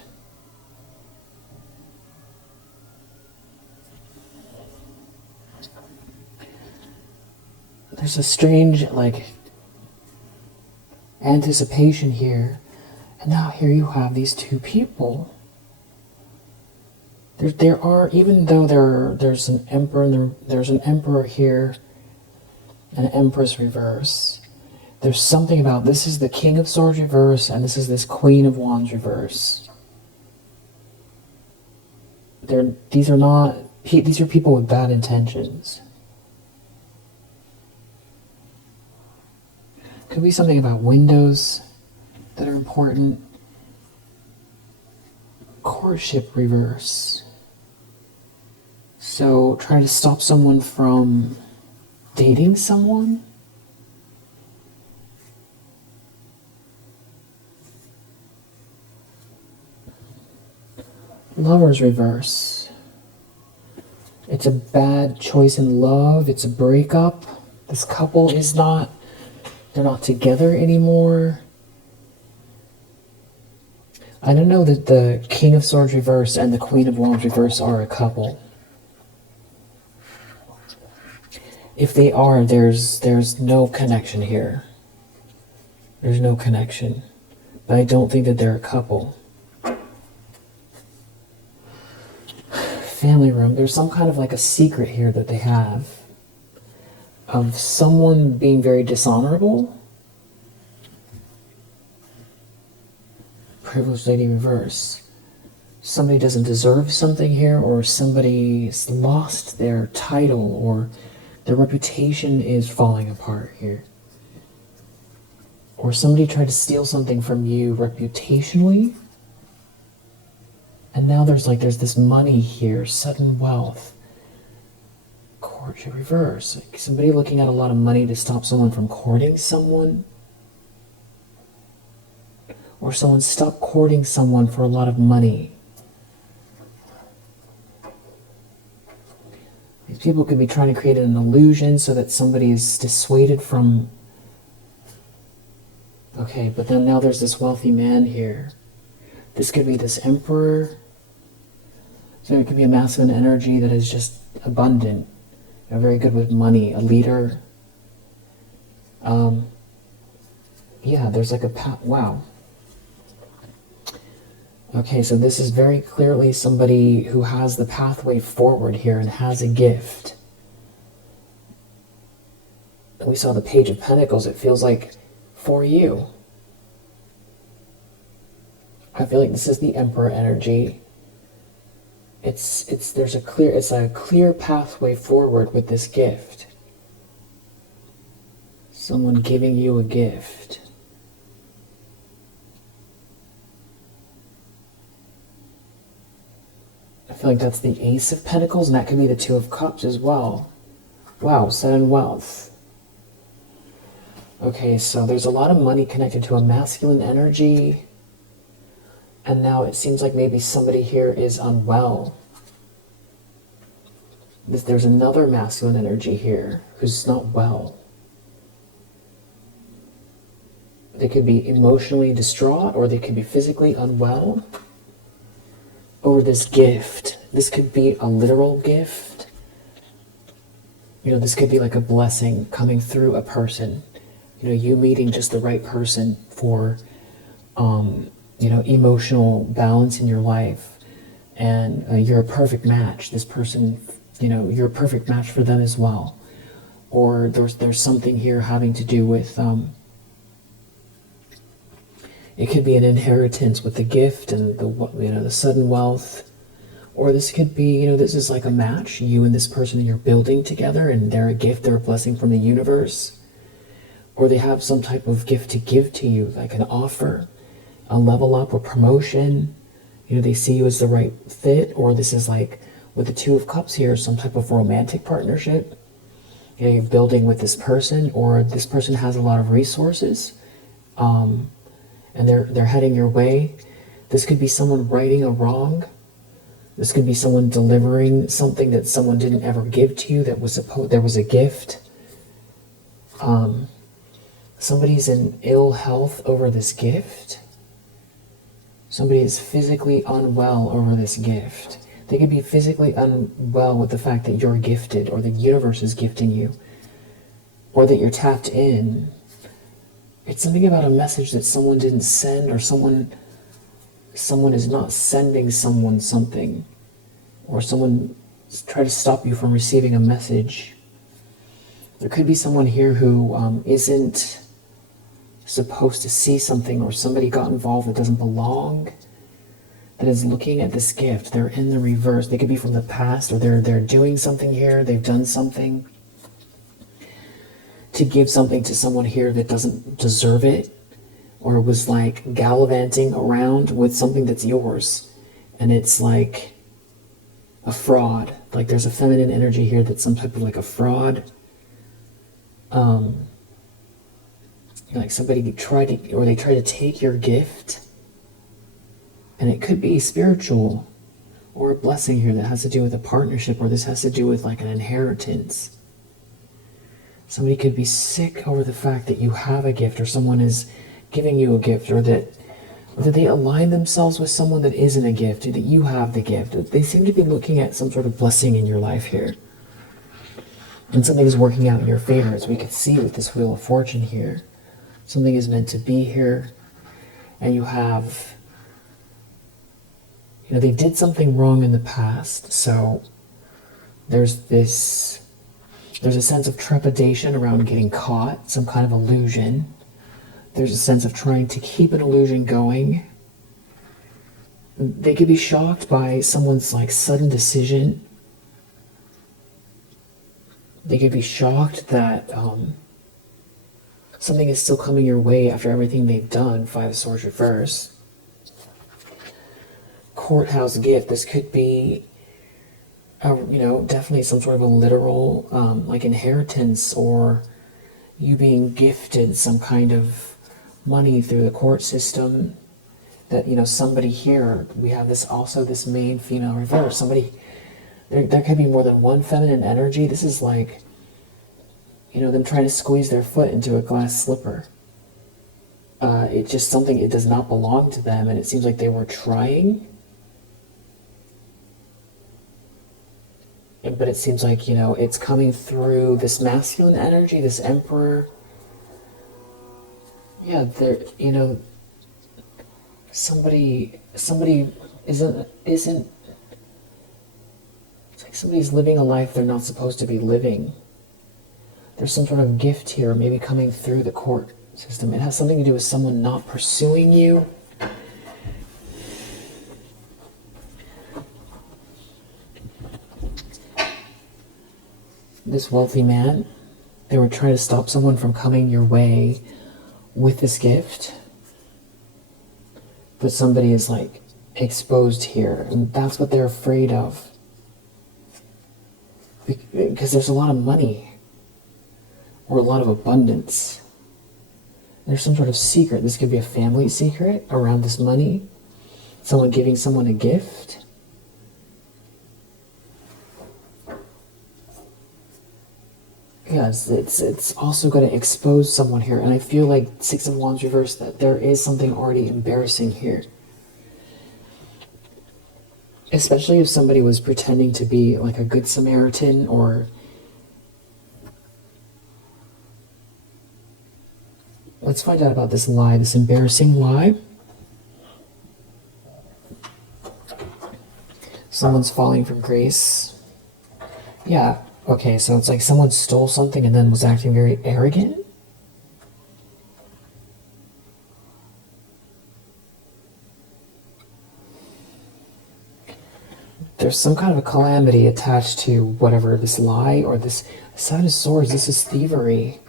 There's a strange, like, anticipation here. And now here you have these two people. There are, even though there's an emperor, there's an emperor here, and an empress reverse. There's something about, this is the King of Swords reverse, and this is this Queen of Wands reverse. These are people with bad intentions. Could be something about windows that are important. Courtship reverse. So trying to stop someone from dating someone. Lovers reverse. It's a bad choice in love. It's a breakup. This couple they're not together anymore. I don't know that the King of Swords reverse and the Queen of Wands reverse are a couple. If they are, there's no connection here. There's no connection. But I don't think that they're a couple. Family room. There's some kind of like a secret here that they have of someone being very dishonorable. Privileged lady reverse. Somebody doesn't deserve something here, or somebody's lost their title, or their reputation is falling apart here. Or somebody tried to steal something from you reputationally. And now there's this money here, sudden wealth. Courtship reverse. Like somebody looking at a lot of money to stop someone from courting someone. Or someone stopped courting someone for a lot of money. These people could be trying to create an illusion so that somebody is dissuaded from... Okay, but then now there's this wealthy man here. This could be this emperor. So it could be a masculine energy that is just abundant. Very good with money. A leader. Yeah, there's like a... Wow. Okay, so this is very clearly somebody who has the pathway forward here and has a gift. And we saw the Page of Pentacles. It feels like for you. I feel like this is the Emperor energy. It's a clear pathway forward with this gift. Someone giving you a gift. I feel like that's the Ace of Pentacles, and that could be the Two of Cups as well. Wow, sudden wealth. Okay, so there's a lot of money connected to a masculine energy. And now it seems like maybe somebody here is unwell. There's another masculine energy here who's not well. They could be emotionally distraught, or they could be physically unwell over this gift. This could be a literal gift. You know, this could be like a blessing coming through a person. You know, you meeting just the right person for, you know, emotional balance in your life. And you're a perfect match. This person, you know, you're a perfect match for them as well. Or there's something here having to do with, it could be an inheritance with the gift and the sudden wealth. Or this could be, you know, this is like a match. You and this person, you're building together, and they're a gift, they're a blessing from the universe. Or they have some type of gift to give to you, like an offer, a level up, a promotion. You know, they see you as the right fit. Or this is like, with the Two of Cups here, some type of romantic partnership. You know, you're building with this person, or this person has a lot of resources, and they're heading your way. This could be someone righting a wrong. This could be someone delivering something that someone didn't ever give to you, that was there was a gift. Somebody's in ill health over this gift. Somebody is physically unwell over this gift. They could be physically unwell with the fact that you're gifted, or the universe is gifting you, or that you're tapped in. It's something about a message that someone didn't send, or someone is not sending someone something, or someone tried to stop you from receiving a message. There could be someone here who isn't supposed to see something, or somebody got involved that doesn't belong, that is looking at this gift. They're in the reverse. They could be from the past, or they're doing something here. They've done something to give something to someone here that doesn't deserve it, or was like gallivanting around with something that's yours, and it's like a fraud. Like there's a feminine energy here that's some type of like a fraud. Like somebody tried to take your gift, and it could be spiritual or a blessing here that has to do with a partnership, or this has to do with like an inheritance. Somebody could be sick over the fact that you have a gift, or someone is giving you a gift, or that they align themselves with someone that isn't a gift, or that you have the gift. They seem to be looking at some sort of blessing in your life here. And something is working out in your favor, as we can see with this Wheel of Fortune here. Something is meant to be here, and you have, you know, they did something wrong in the past, so there's a sense of trepidation around getting caught, some kind of illusion. There's a sense of trying to keep an illusion going. They could be shocked by someone's like sudden decision. They could be shocked that something is still coming your way after everything they've done. Five of Swords reverse. Courthouse gift. This could be, you know, definitely some sort of a literal like inheritance, or you being gifted some kind of money through the court system. That, you know, somebody here, we have this main female reverse. Somebody, there could be more than one feminine energy. This is like, you know, them trying to squeeze their foot into a glass slipper. It's just something, it does not belong to them, and it seems like they were trying. But it seems like, you know, it's coming through this masculine energy, this Emperor. Yeah, there, you know, somebody isn't, it's like somebody's living a life they're not supposed to be living. There's some sort of gift here, maybe coming through the court system. It has something to do with someone not pursuing you. This wealthy man, they were trying to stop someone from coming your way with this gift. But somebody is like exposed here, and that's what they're afraid of. Because there's a lot of money, or a lot of abundance. There's some sort of secret. This could be a family secret around this money. Someone giving someone a gift. Yes, it's also going to expose someone here. And I feel like Six of Wands reversed, that there is something already embarrassing here. Especially if somebody was pretending to be like a good Samaritan, or let's find out about this lie, this embarrassing lie. Someone's falling from grace. Yeah, okay, so it's like someone stole something and then was acting very arrogant. There's some kind of a calamity attached to whatever this lie, or this Side of Swords. This is thievery,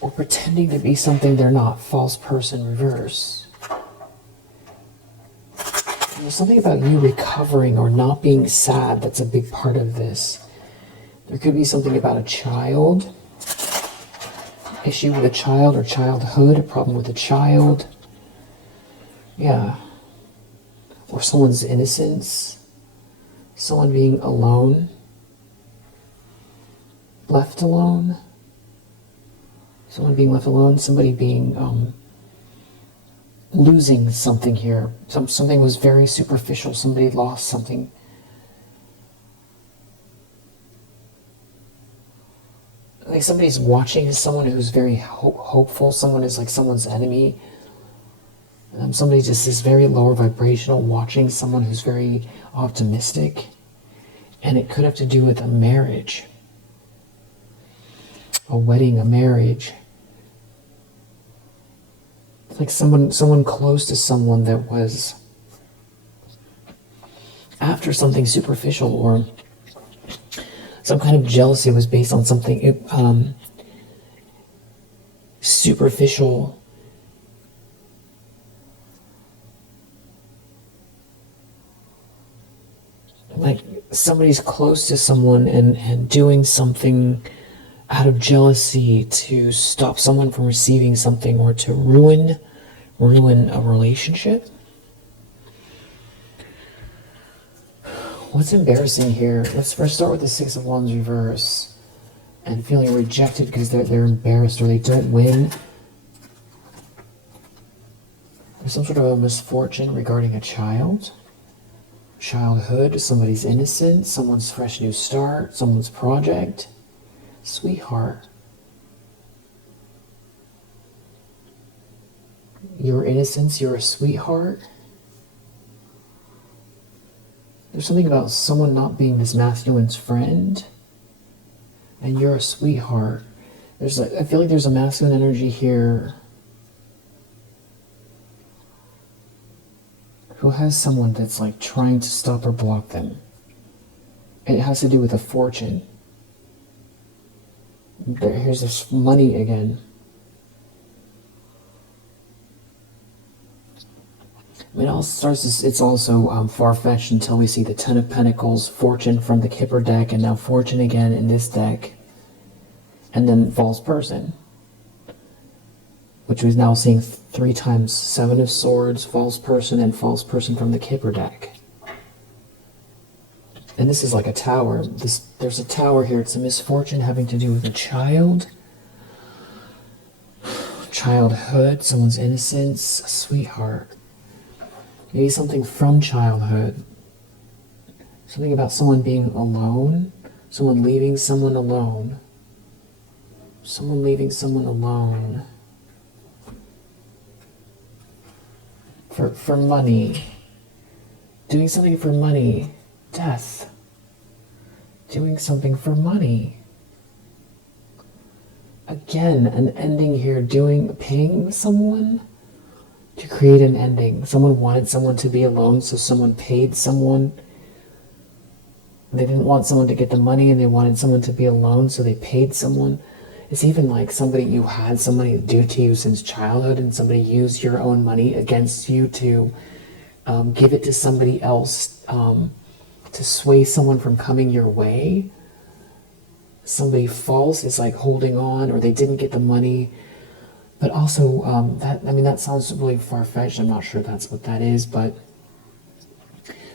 or pretending to be something they're not. False person reverse. There's something about you recovering or not being sad that's a big part of this. There could be something about a child, issue with a child or childhood, a problem with a child. Yeah. Or someone's innocence. Someone being alone. Left alone. Someone being left alone. Somebody being losing something here. Something was very superficial. Somebody lost something. Like somebody's watching someone who's very hopeful. Someone is like someone's enemy. Somebody just is very lower vibrational, watching someone who's very optimistic. And it could have to do with a marriage. A wedding, a marriage. It's like someone close to someone that was after something superficial, or some kind of jealousy was based on something superficial. Like somebody's close to someone and doing something out of jealousy to stop someone from receiving something, or to ruin a relationship. What's embarrassing here? Let's first start with the Six of Wands reverse, and feeling rejected because they're embarrassed or they don't win. There's some sort of a misfortune regarding a child. Childhood, somebody's innocence, someone's fresh new start, someone's project. Sweetheart. Your innocence, you're a sweetheart. There's something about someone not being this masculine's friend, and you're a sweetheart. I feel like there's a masculine energy here who has someone that's like trying to stop or block them. It has to do with a fortune. Here's this money again. I mean, it's also far-fetched until we see the Ten of Pentacles, Fortune from the Kipper deck, and now Fortune again in this deck. And then False Person, which we're now seeing 3 times. Seven of Swords, False Person, and False Person from the Kipper deck. And this is like a tower. There's a tower here. It's a misfortune having to do with a child. Childhood, someone's innocence, a sweetheart. Maybe something from childhood. Something about someone being alone. Someone leaving someone alone. Someone leaving someone alone. For money. Doing something for money. Death. Doing something for money. Again, an ending here, paying someone to create an ending. Someone wanted someone to be alone, so someone paid someone. They didn't want someone to get the money and they wanted someone to be alone, so they paid someone. It's even like you had somebody do to you since childhood, and somebody used your own money against you to give it to somebody else, to sway someone from coming your way. Somebody false is like holding on, or they didn't get the money. But also, that sounds really far-fetched. I'm not sure that's what that is, but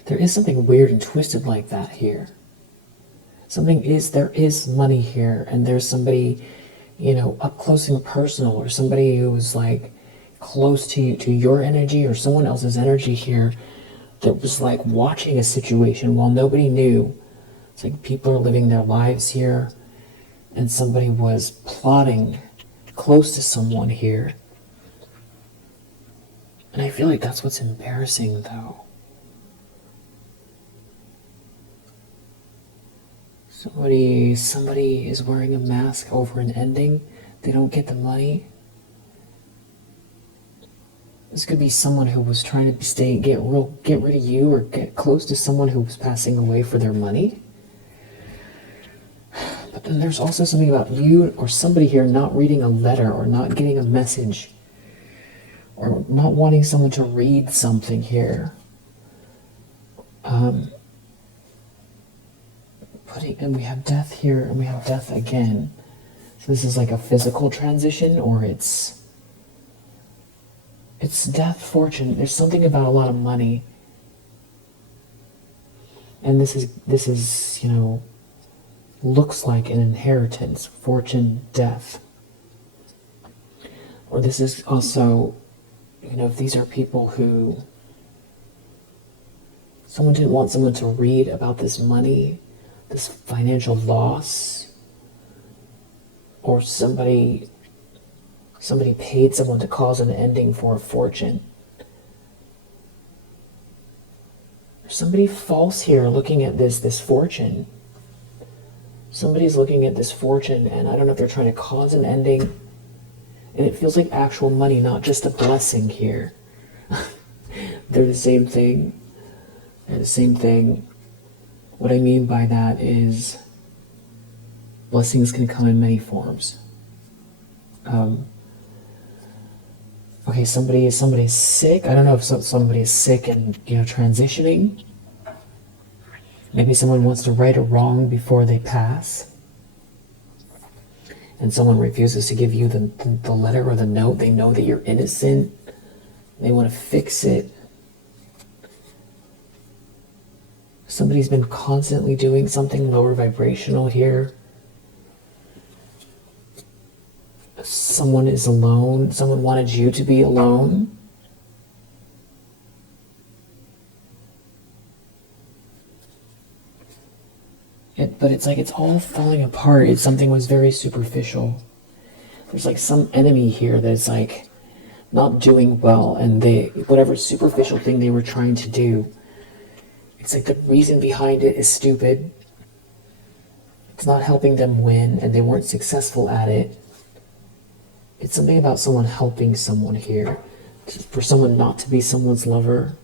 there is something weird and twisted like that here. There is money here, and there's somebody, up close and personal, or somebody who was like close to your energy or someone else's energy here that was like watching a situation while nobody knew. It's like people are living their lives here, and somebody was plotting close to someone here. And I feel like that's what's embarrassing, though. Somebody is wearing a mask over an ending. They don't get the money. This could be someone who was trying to get rid of you, or get close to someone who was passing away for their money. But then there's also something about you or somebody here not reading a letter, or not getting a message, or not wanting someone to read something here. And we have death here, and we have death again. So this is like a physical transition, or it's death, fortune. There's something about a lot of money. And this is, looks like an inheritance, fortune, death. Or this is also, if these are people who, someone didn't want someone to read about this money, this financial loss, or somebody paid someone to cause an ending for a fortune. There's somebody false here looking at this fortune. Somebody's looking at this fortune, and I don't know if they're trying to cause an ending, and it feels like actual money, not just a blessing here. They're the same thing. They're the same thing. What I mean by that is blessings can come in many forms. Okay, somebody's sick. I don't know if somebody's sick and transitioning. Maybe someone wants to right a wrong before they pass, and someone refuses to give you the letter or the note. They know that you're innocent. They want to fix it. Somebody's been constantly doing something lower vibrational here. Someone is alone. Someone wanted you to be alone. But it's like it's all falling apart. Something was very superficial. There's like some enemy here that's like not doing well, and whatever superficial thing they were trying to do, it's like the reason behind it is stupid. It's not helping them win, and they weren't successful at it. It's something about someone helping someone here, for someone not to be someone's lover.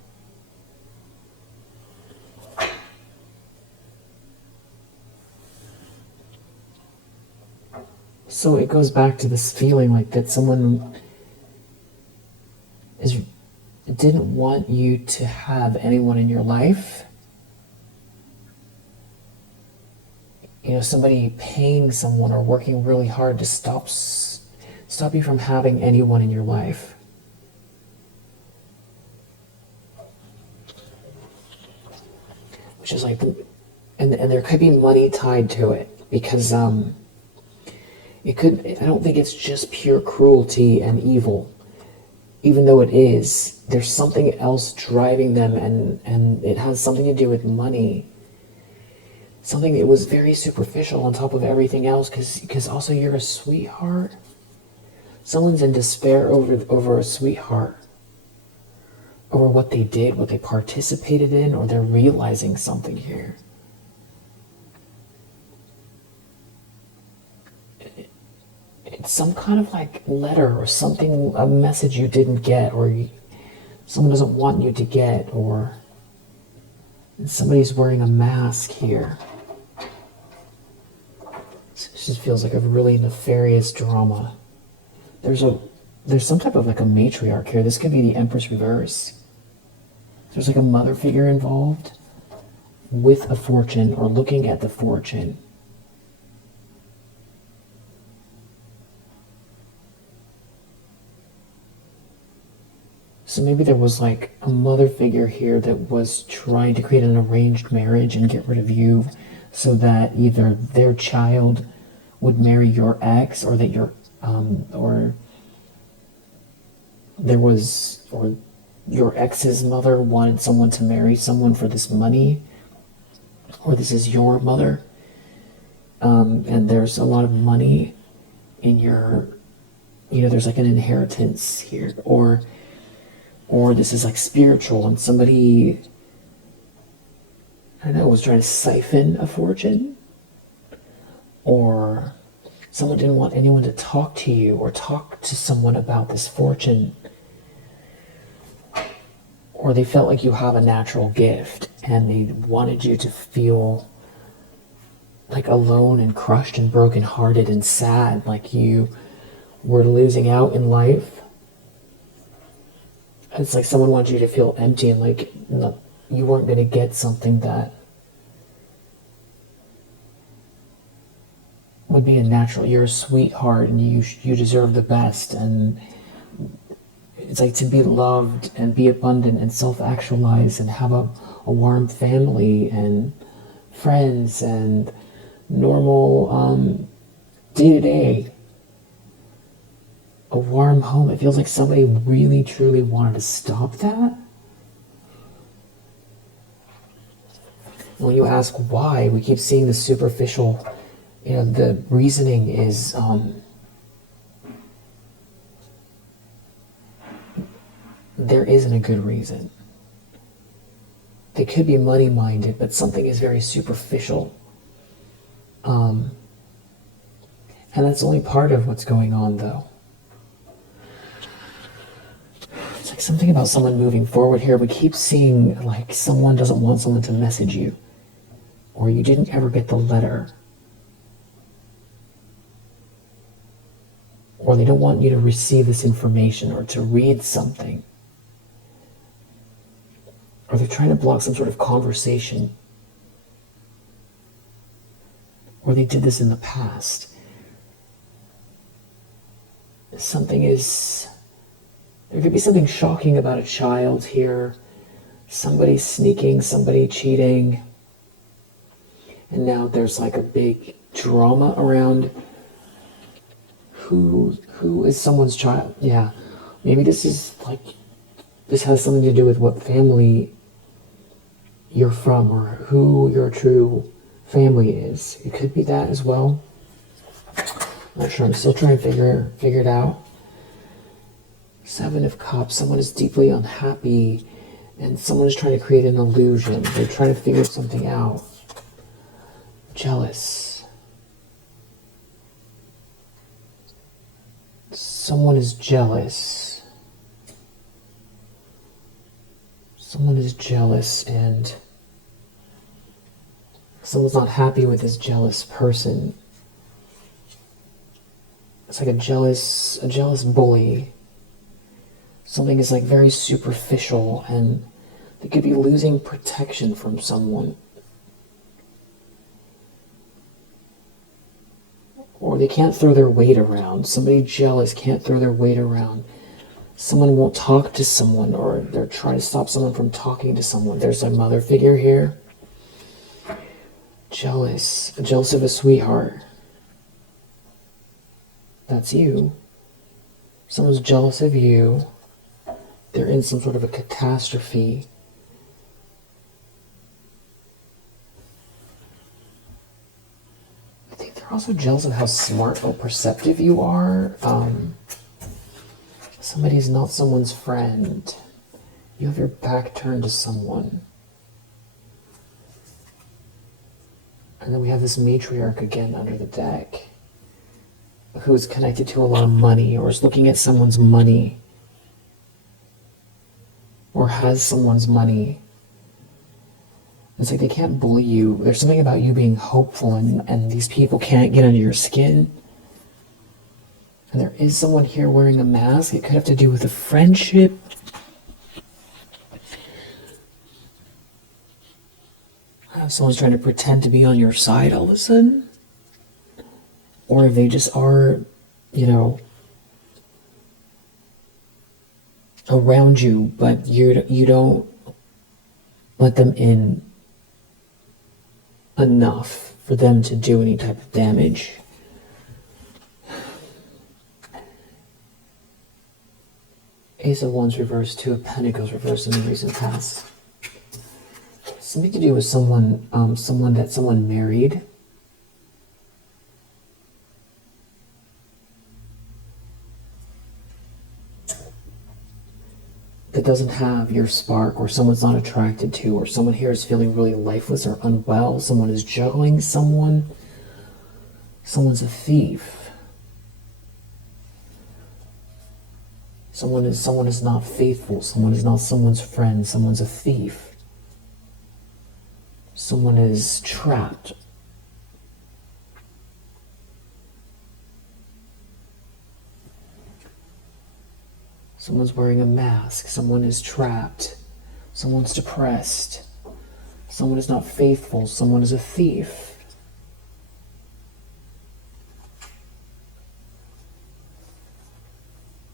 So it goes back to this feeling like that someone didn't want you to have anyone in your life. Somebody paying someone or working really hard to stop you from having anyone in your life. Which is like, and there could be money tied to it, because I don't think it's just pure cruelty and evil. Even though it is, there's something else driving them, and it has something to do with money. Something that was very superficial on top of everything else, because also you're a sweetheart. Someone's in despair over a sweetheart, over what they did, what they participated in, or they're realizing something here. some kind of like letter or something, a message you didn't get, or someone doesn't want you to get, or somebody's wearing a mask here. This just feels like a really nefarious drama. There's some type of like a matriarch here. This could be the Empress reverse. There's like a mother figure involved with a fortune or looking at the fortune. So maybe there was like a mother figure here that was trying to create an arranged marriage and get rid of you so that either their child would marry your ex, or that your ex's mother wanted someone to marry someone for this money, or this is your mother, and there's a lot of money in your, there's like an inheritance here, or this is like spiritual, and somebody, I don't know, was trying to siphon a fortune, or someone didn't want anyone to talk to you or talk to someone about this fortune, or they felt like you have a natural gift and they wanted you to feel like alone and crushed and brokenhearted and sad, like you were losing out in life. It's like someone wanted you to feel empty and like you weren't going to get something that would be a natural. You're a sweetheart and you deserve the best, and it's like to be loved and be abundant and self-actualize and have a warm family and friends and normal day-to-day, a warm home. It feels like somebody really truly wanted to stop that. When you ask why, we keep seeing the superficial, the reasoning is there isn't a good reason. They could be money-minded, but something is very superficial. And that's only part of what's going on, though. It's like something about someone moving forward here. We keep seeing like someone doesn't want someone to message you, or you didn't ever get the letter, or they don't want you to receive this information or to read something, or they're trying to block some sort of conversation, or they did this in the past. There could be something shocking about a child here, somebody sneaking, somebody cheating, and now there's like a big drama around who is someone's child. Yeah, maybe this has something to do with what family you're from, or who your true family is. It could be that as well. I'm not sure. I'm still trying to figure it out. 7 of Cups. Someone is deeply unhappy, and someone is trying to create an illusion. They're trying to figure something out. Jealous. Someone is jealous. Someone is jealous, and someone's not happy with this jealous person. It's like a jealous bully. Something is like very superficial, and they could be losing protection from someone. Or they can't throw their weight around. Somebody jealous can't throw their weight around. Someone won't talk to someone, or they're trying to stop someone from talking to someone. There's a mother figure here. Jealous of a sweetheart. That's you. Someone's jealous of you. They're in some sort of a catastrophe. I think they're also jealous of how smart or perceptive you are. Somebody's not someone's friend. You have your back turned to someone. And then we have this matriarch again under the deck, who's connected to a lot of money, or is looking at someone's money, or has someone's money. It's like they can't bully you. There's something about you being hopeful, and these people can't get under your skin. And there is someone here wearing a mask. It could have to do with a friendship. Someone's trying to pretend to be on your side all of a sudden. Or if they just are, you know, around you, but you don't let them in enough for them to do any type of damage. Ace of Wands reversed, Two of Pentacles reversed in the recent past. Something to do with someone married. That doesn't have your spark, or someone's not attracted to, or someone here is feeling really lifeless or unwell. Someone is juggling someone. Someone's a thief. Someone is not faithful. Someone is not someone's friend. Someone's a thief. Someone is trapped. Someone's wearing a mask. Someone is trapped. Someone's depressed. Someone is not faithful. Someone is a thief.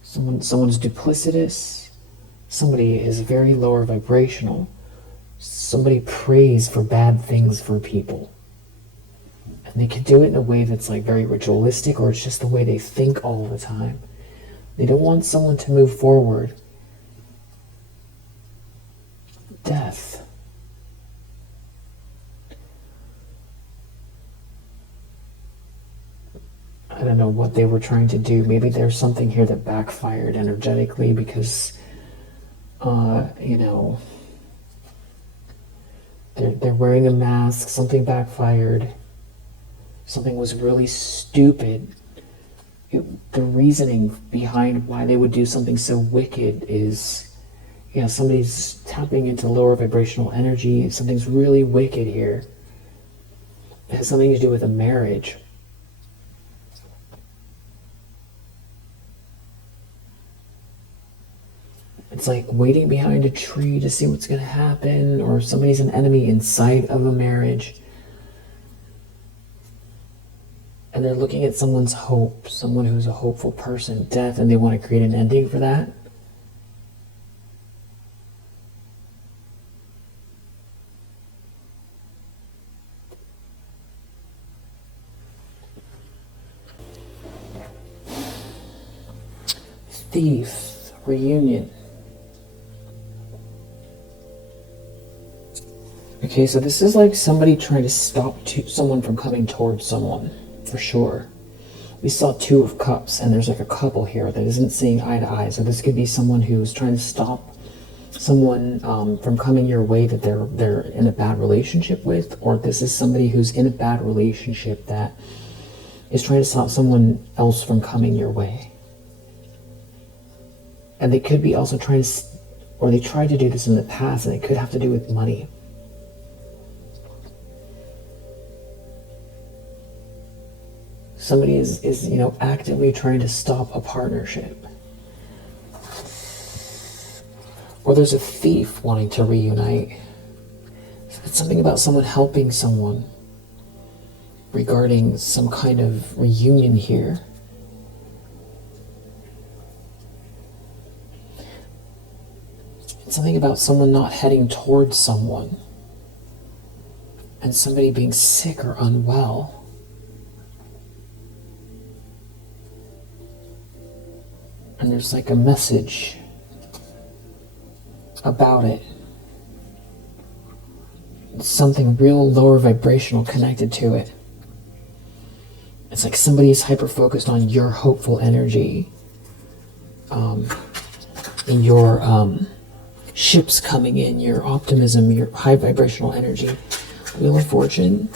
Someone's duplicitous. Somebody is very lower vibrational. Somebody prays for bad things for people. And they can do it in a way that's like very ritualistic, or it's just the way they think all the time. They don't want someone to move forward. Death. I don't know what they were trying to do. Maybe there's something here that backfired energetically because, you know, they're wearing a mask. Something backfired. Something was really stupid. The reasoning behind why they would do something so wicked is, yeah, somebody's tapping into lower vibrational energy. Something's really wicked here. It has something to do with a marriage. It's like waiting behind a tree to see what's going to happen, or somebody's an enemy inside of a marriage. And they're looking at someone's hope, someone who's a hopeful person, death, and they want to create an ending for that. Thief, reunion. Okay, so this is like somebody trying to stop someone from coming towards someone. For sure. We saw Two of Cups, and there's like a couple here that isn't seeing eye to eye. So this could be someone who's trying to stop someone from coming your way that they're in a bad relationship with, or this is somebody who's in a bad relationship that is trying to stop someone else from coming your way. And they could be also trying to, or they tried to do this in the past, and it could have to do with money. Somebody is you know, actively trying to stop a partnership. Or there's a thief wanting to reunite. It's something about someone helping someone regarding some kind of reunion here. It's something about someone not heading towards someone, and somebody being sick or unwell. And there's like a message about it. Something real lower vibrational connected to it. It's like somebody's hyper-focused on your hopeful energy. In your ships coming in, your optimism, your high vibrational energy. Wheel of Fortune.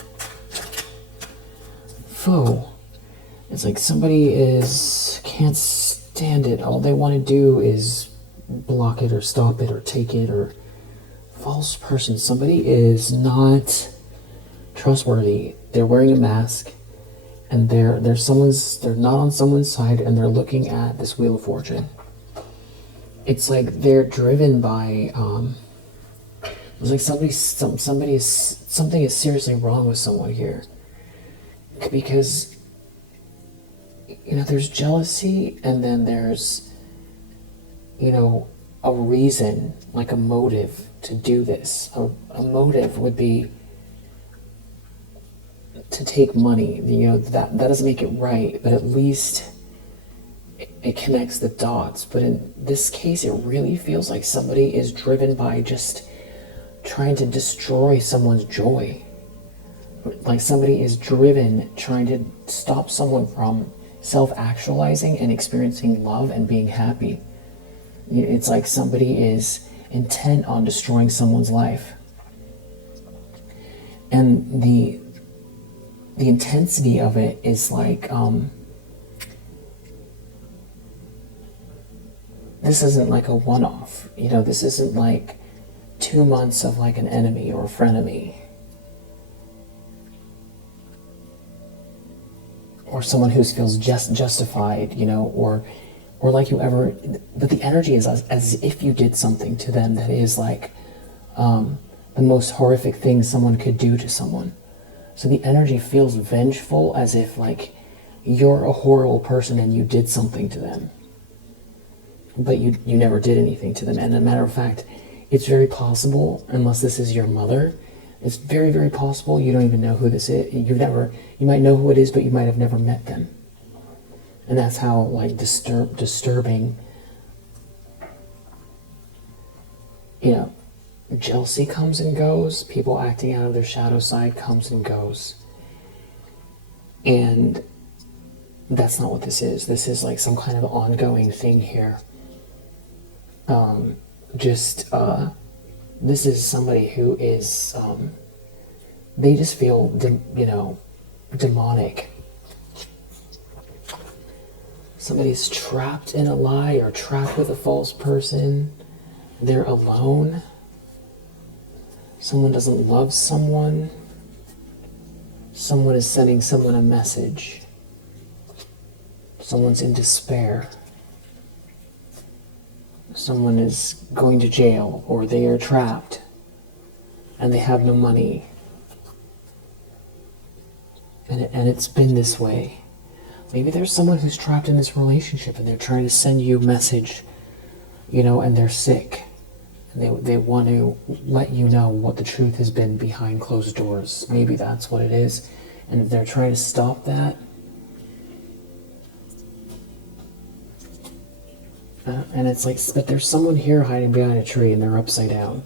Foe. It's like somebody can't stand it. All they want to do is block it or stop it or take it. Or false person. Somebody is not trustworthy. They're wearing a mask, and they're not on someone's side, and they're looking at this Wheel of Fortune. It's like they're driven by it's like something is seriously wrong with someone here, because there's jealousy, and then there's a reason, like a motive to do this. A motive would be to take money. That doesn't make it right, but at least it connects the dots. But in this case, it really feels like somebody is driven by just trying to destroy someone's joy. Like somebody is driven trying to stop someone from self-actualizing and experiencing love and being happy. It's like somebody is intent on destroying someone's life. And the intensity of it is like, this isn't like a one-off. This isn't like 2 months of like an enemy or a frenemy. Or someone who feels justified, or like but the energy is as if you did something to them that is like the most horrific thing someone could do to someone. So the energy feels vengeful, as if like you're a horrible person and you did something to them. But you never did anything to them. And as a matter of fact, it's very possible, unless this is your mother, it's very, very possible you don't even know who this is. You might know who it is, but you might have never met them. And that's how like disturbing, jealousy comes and goes. People acting out of their shadow side comes and goes. And that's not what this is. This is like some kind of ongoing thing here. This is somebody who is, they just feel, demonic. Somebody's trapped in a lie or trapped with a false person. They're alone. Someone doesn't love someone. Someone is sending someone a message. Someone's in despair. Someone is going to jail, or they are trapped and they have no money. And it's been this way. Maybe there's someone who's trapped in this relationship and they're trying to send you a message, and they're sick. And they want to let you know what the truth has been behind closed doors. Maybe that's what it is. And if they're trying to stop that, and it's like, but there's someone here hiding behind a tree and they're upside down.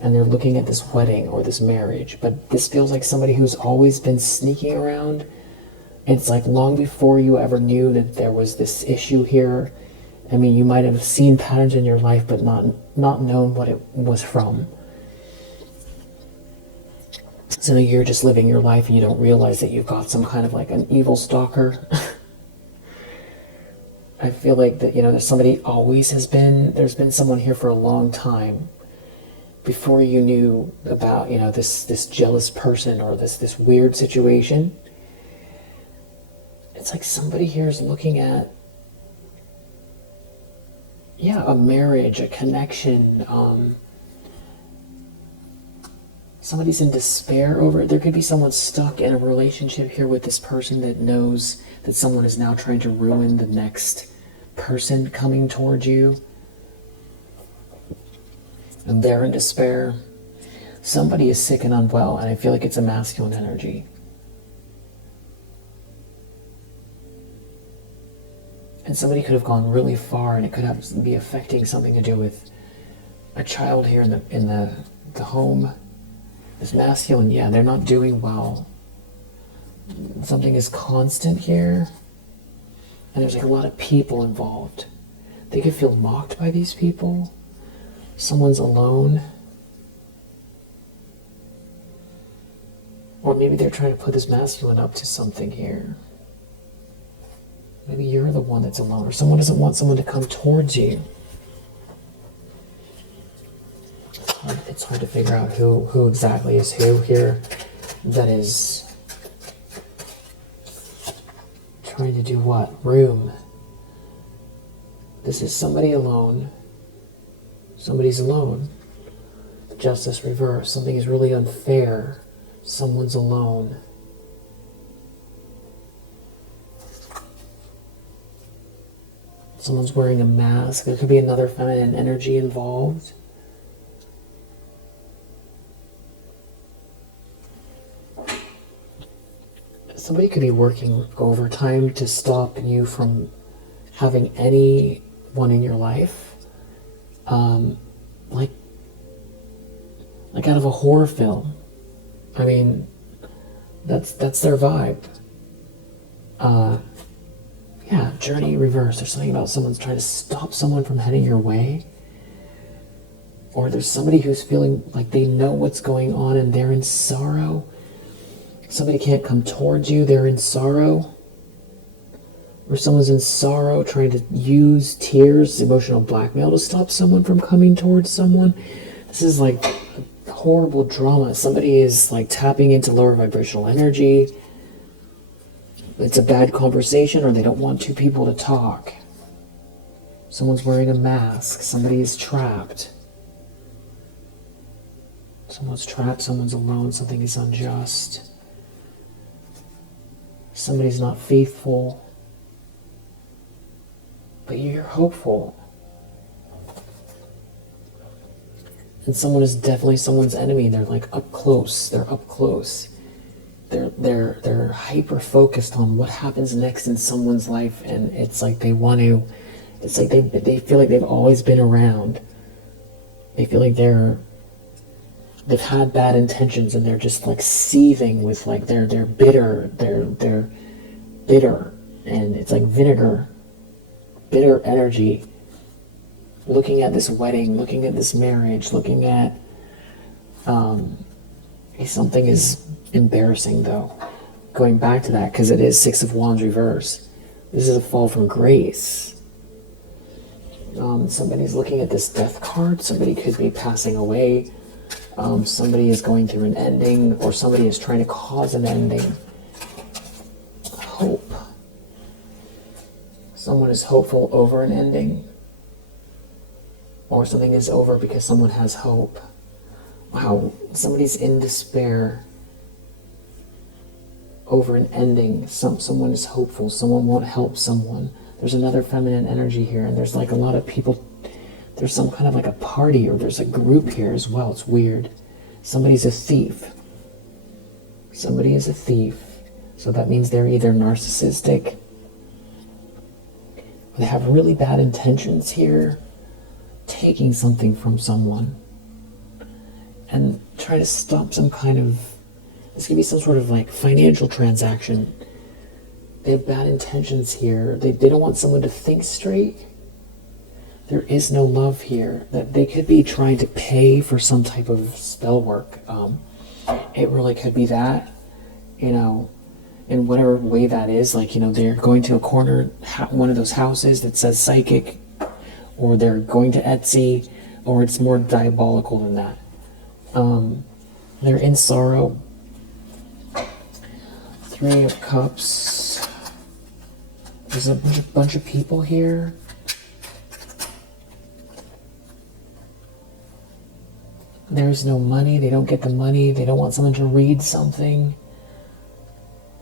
And they're looking at this wedding or this marriage. But this feels like somebody who's always been sneaking around. It's like long before you ever knew that there was this issue here. I mean, you might have seen patterns in your life, but not known what it was from. So you're just living your life and you don't realize that you've got some kind of like an evil stalker. I feel like that, there's somebody there's been someone here for a long time before you knew about, this jealous person or this weird situation. It's like somebody here is looking at, a marriage, a connection. Somebody's in despair over it. There could be someone stuck in a relationship here with this person that knows that someone is now trying to ruin the next person coming towards you. And they're in despair. Somebody is sick and unwell, and I feel like it's a masculine energy. And somebody could have gone really far, and it could be affecting something to do with a child here in the home. This masculine, they're not doing well. Something is constant here, and there's like a lot of people involved. They could feel mocked by these people. Someone's alone. Or maybe they're trying to put this masculine up to something here. Maybe you're the one that's alone, or someone doesn't want someone to come towards you. It's hard to figure out who exactly is who here that is trying to do what? Room. This is somebody alone. Somebody's alone. Justice reverse. Something is really unfair. Someone's alone. Someone's wearing a mask. There could be another feminine energy involved. Somebody could be working overtime to stop you from having anyone in your life. Like out of a horror film. I mean, that's their vibe. Yeah, journey reverse. There's something about someone's trying to stop someone from heading your way. Or there's somebody who's feeling like they know what's going on and they're in sorrow. Somebody can't come towards you, they're in sorrow. Or someone's in sorrow trying to use tears, emotional blackmail to stop someone from coming towards someone. This is like horrible drama. Somebody is like tapping into lower vibrational energy. It's a bad conversation, or they don't want two people to talk. Someone's wearing a mask. Somebody is trapped. Someone's trapped, someone's alone, something is unjust. Somebody's not faithful. But you're hopeful. And someone is definitely someone's enemy. They're like up close. They're up close. They're hyper focused on what happens next in someone's life, and it's like they want to. It's like they feel like they've always been around. They feel like they've had bad intentions, and they're just like seething with like they're bitter. They're bitter, and it's like vinegar. Bitter energy. Looking at this wedding, looking at this marriage, looking at something is embarrassing though. Going back to that, because it is Six of Wands reverse. This is a fall from grace. Somebody's looking at this death card. Somebody could be passing away. Somebody is going through an ending, or somebody is trying to cause an ending. Hope. Someone is hopeful over an ending. Or something is over because someone has hope. Wow, somebody's in despair over an ending. Someone is hopeful. Someone won't help someone. There's another feminine energy here, and there's like a lot of people. There's some kind of like a party, or there's a group here as well. It's weird. Somebody's a thief. Somebody is a thief. So that means they're either narcissistic, or they have really bad intentions here, taking something from someone, and try to stop some kind of, this could be some sort of like financial transaction. They have bad intentions here. They don't want someone to think straight. There is no love here. That they could be trying to pay for some type of spell work. It really could be that, in whatever way that is. Like, they're going to a corner, one of those houses that says psychic, or they're going to Etsy, or it's more diabolical than that. They're in sorrow. Three of Cups. There's a bunch of people here. There's no money. They don't get the money. They don't want someone to read something.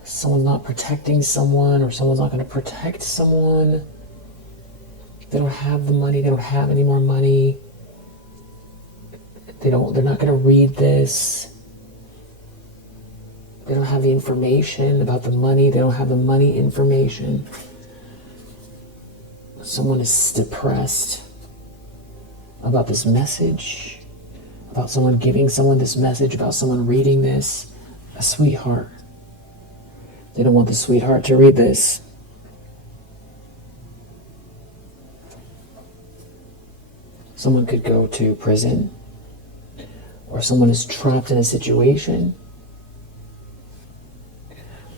Someone's not protecting someone, or someone's not going to protect someone. They don't have the money. They don't have any more money. They're not going to read this. They don't have the information about the money. They don't have the money information. Someone is depressed about this message, about someone giving someone this message, about someone reading this. A sweetheart. They don't want the sweetheart to read this. Someone could go to prison, or someone is trapped in a situation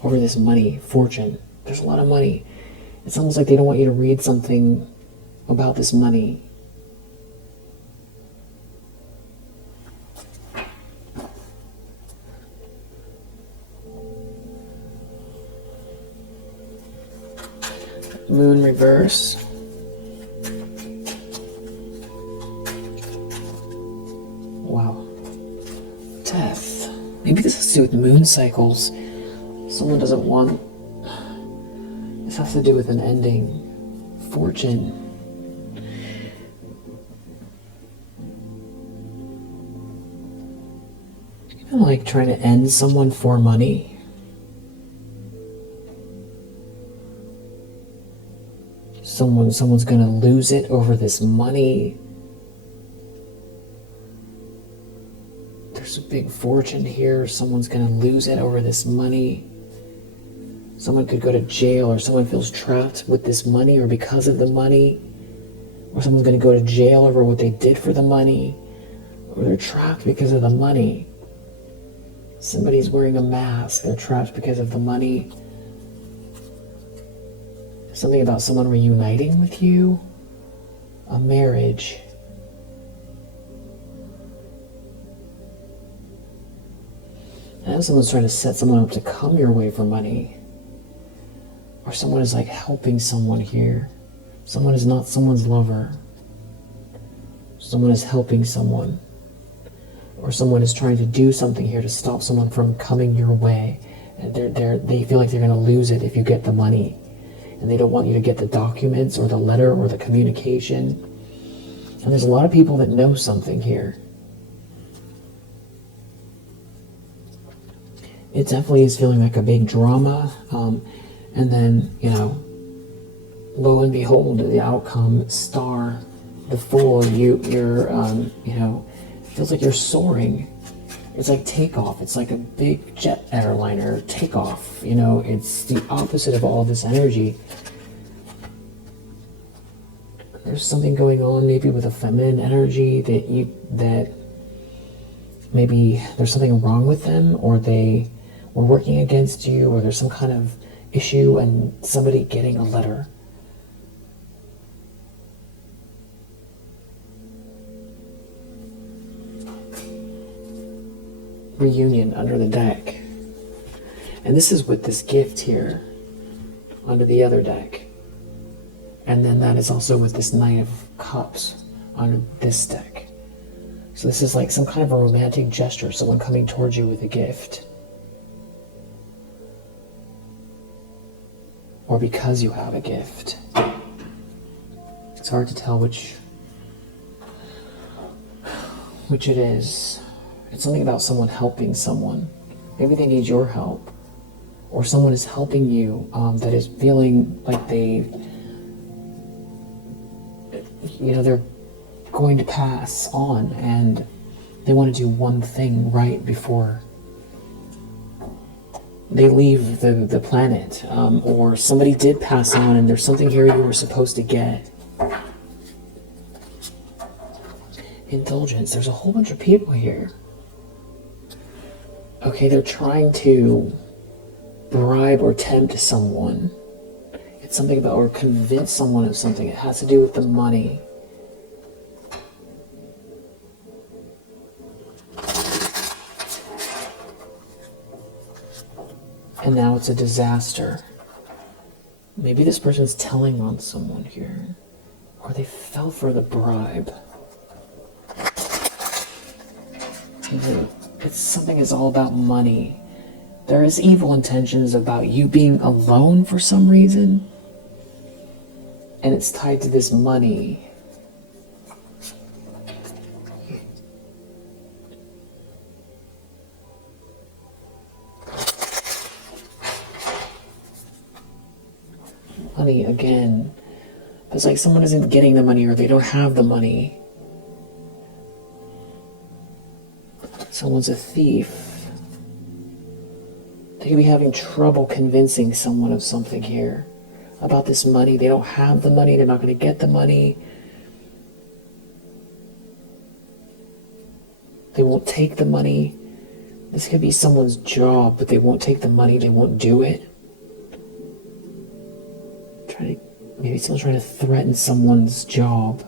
over this money, fortune. There's a lot of money. It's almost like they don't want you to read something about this money. Moon reverse. Wow. Death. Maybe this has to do with moon cycles. Someone doesn't want... This has to do with an ending. Fortune. Even like trying to end someone for money. Someone's gonna lose it over this money. There's a big fortune here. Someone's gonna lose it over this money. Someone could go to jail, or someone feels trapped with this money or because of the money. Or someone's gonna go to jail over what they did for the money. Or they're trapped because of the money. Somebody's wearing a mask. They're trapped because of the money. Something about someone reuniting with you. A marriage. And if someone's trying to set someone up to come your way for money. Or someone is like helping someone here. Someone is not someone's lover. Someone is helping someone. Or someone is trying to do something here to stop someone from coming your way. And they feel like they're going to lose it if you get the money. And they don't want you to get the documents or the letter or the communication. And there's a lot of people that know something here. It definitely is feeling like a big drama. And then, lo and behold, the outcome, star, the Fool, you're feels like you're soaring. It's like takeoff. It's like a big jet airliner takeoff. It's the opposite of all this energy. There's something going on maybe with a feminine energy that maybe there's something wrong with them, or they were working against you, or there's some kind of issue and somebody getting a letter. Reunion under the deck. And this is with this gift here under the other deck. And then that is also with this Knight of Cups under this deck. So this is like some kind of a romantic gesture, someone coming towards you with a gift. Or because you have a gift. It's hard to tell which it is. It's something about someone helping someone. Maybe they need your help. Or someone is helping you that is feeling like they're going to pass on and they want to do one thing right before they leave the planet. Or somebody did pass on and there's something here you were supposed to get. Indulgence. There's a whole bunch of people here. Okay, they're trying to bribe or tempt someone. It's something about, or convince someone of something. It has to do with the money. And now it's a disaster. Maybe this person's telling on someone here. Or they fell for the bribe. It's something is all about money. There is evil intentions about you being alone for some reason. And it's tied to this money. Money again. It's like someone isn't getting the money or they don't have the money. Someone's a thief. They could be having trouble convincing someone of something here. About this money. They don't have the money. They're not going to get the money. They won't take the money. This could be someone's job, but they won't take the money. They won't do it. Maybe someone's trying to threaten someone's job.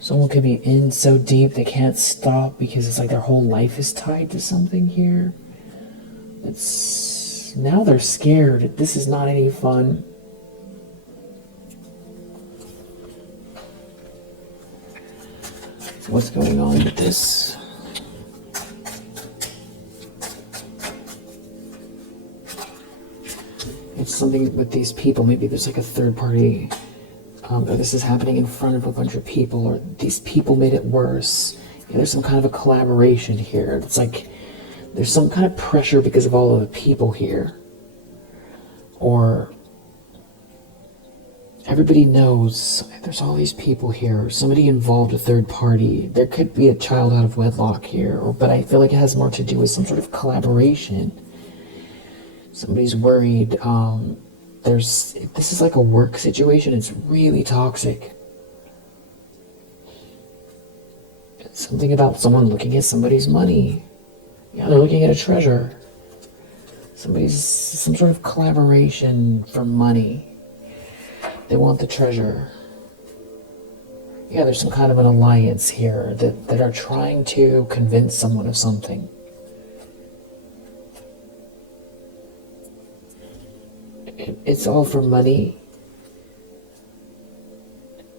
Someone could be in so deep they can't stop because it's like their whole life is tied to something here. Now they're scared. This is not any fun. So what's going on with this? It's something with these people. Maybe there's like a third party, or this is happening in front of a bunch of people, or these people made it worse. There's some kind of a collaboration here. It's like there's some kind of pressure because of all of the people here. Or everybody knows there's all these people here. Somebody involved, a third party. There could be a child out of wedlock here, but I feel like it has more to do with some sort of collaboration. Somebody's worried. This is like a work situation. It's really toxic. It's something about someone looking at somebody's money. Yeah, they're looking at a treasure. Some sort of collaboration for money. They want the treasure. Yeah, there's some kind of an alliance here that are trying to convince someone of something. It's all for money,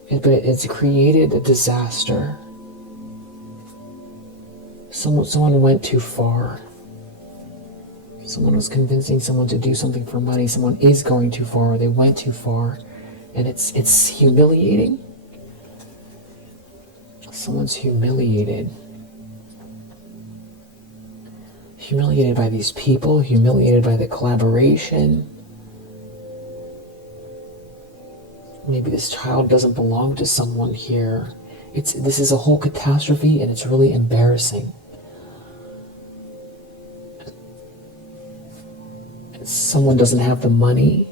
but it's created a disaster. Someone went too far. Someone was convincing someone to do something for money. Someone is going too far, or they went too far, and it's humiliating. Someone's humiliated. Humiliated by these people, humiliated by the collaboration. Maybe this child doesn't belong to someone here. This is a whole catastrophe, and it's really embarrassing. Someone doesn't have the money,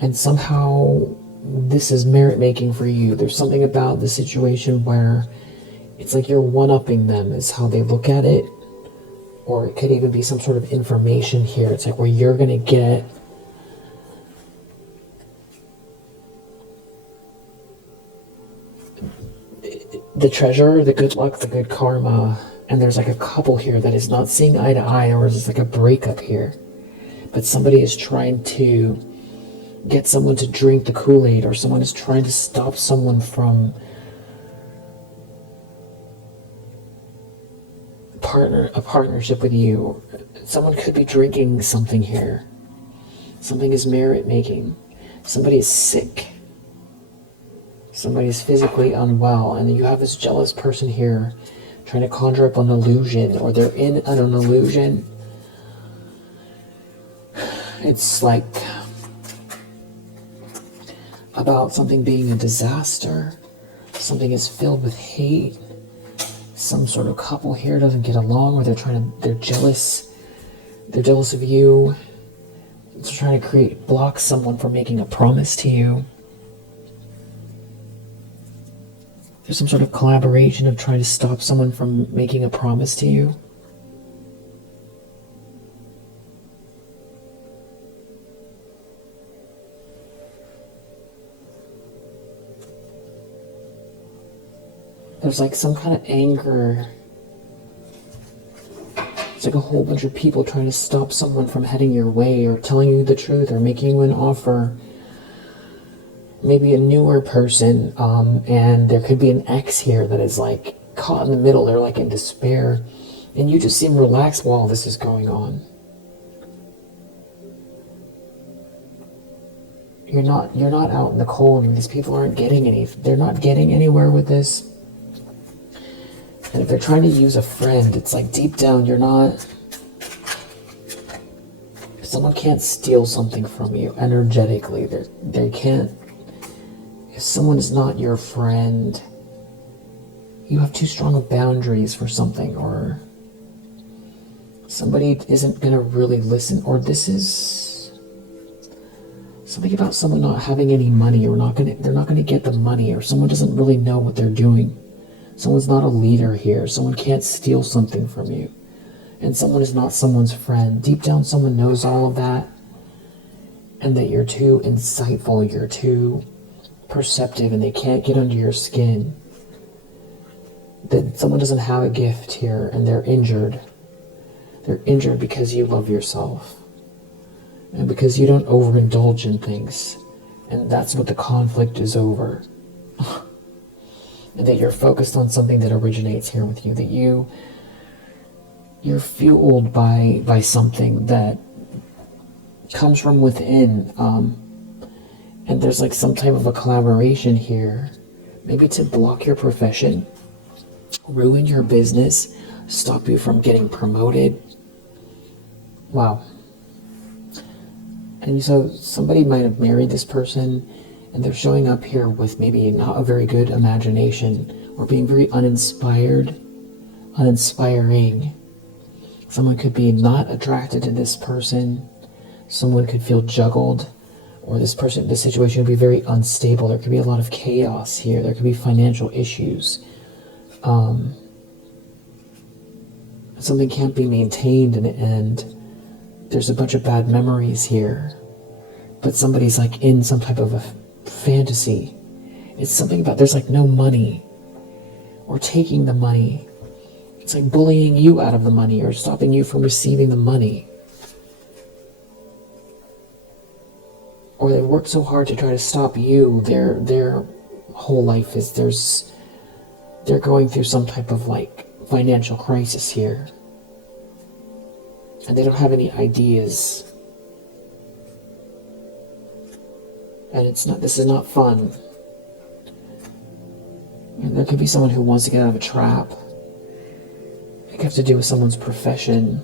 and somehow this is merit making for you. There's something about the situation where it's like you're one-upping them is how they look at it. Or it could even be some sort of information here. It's like where you're going to get the treasure, the good luck, the good karma. And there's like a couple here that is not seeing eye to eye, or is like a breakup here. But somebody is trying to get someone to drink the Kool-Aid, or someone is trying to stop someone from a partnership with you. Someone could be drinking something here. Something is merit making. Somebody is sick. Somebody is physically unwell, and you have this jealous person here trying to conjure up an illusion, or they're in an illusion. It's like about something being a disaster. Something is filled with hate. Some sort of couple here doesn't get along, or they're jealous. They're jealous of you. They're trying to block someone from making a promise to you. There's some sort of collaboration of trying to stop someone from making a promise to you. There's like some kind of anger. It's like a whole bunch of people trying to stop someone from heading your way, or telling you the truth, or making you an offer. Maybe a newer person, and there could be an ex here that is like caught in the middle. They're like in despair, and you just seem relaxed while this is going on. You're not out in the cold, and these people aren't they're not getting anywhere with this. And if they're trying to use a friend, it's like deep down you're not. Someone can't steal something from you energetically. They can't. If someone is not your friend, you have too strong of boundaries for something, or somebody isn't going to really listen, or this is something about someone not having any money, or they're not going to get the money, or someone doesn't really know what they're doing. Someone's not a leader here. Someone can't steal something from you. and someone is not someone's friend. Deep down, someone knows all of that, and that you're too insightful, you're too perceptive, and they can't get under your skin. That someone doesn't have a gift here, and they're injured. They're injured because you love yourself, and because you don't overindulge in things, and that's what the conflict is over. And that you're focused on something that originates here with you, that you're fueled by something that comes from within, and there's like some type of a collaboration here, maybe to block your profession, ruin your business, stop you from getting promoted. Wow. And so somebody might have married this person, and they're showing up here with maybe not a very good imagination, or being very uninspiring. Someone could be not attracted to this person. Someone could feel juggled, or this situation would be very unstable. There could be a lot of chaos here. There could be financial issues. Something can't be maintained, and there's a bunch of bad memories here. But somebody's like in some type of a fantasy. It's something about there's like no money, or taking the money. It's like bullying you out of the money, or stopping you from receiving the money. Or they work so hard to try to stop you. Their whole life is they're going through some type of like financial crisis here, and they don't have any ideas. And this is not fun. And there could be someone who wants to get out of a trap. It could have to do with someone's profession.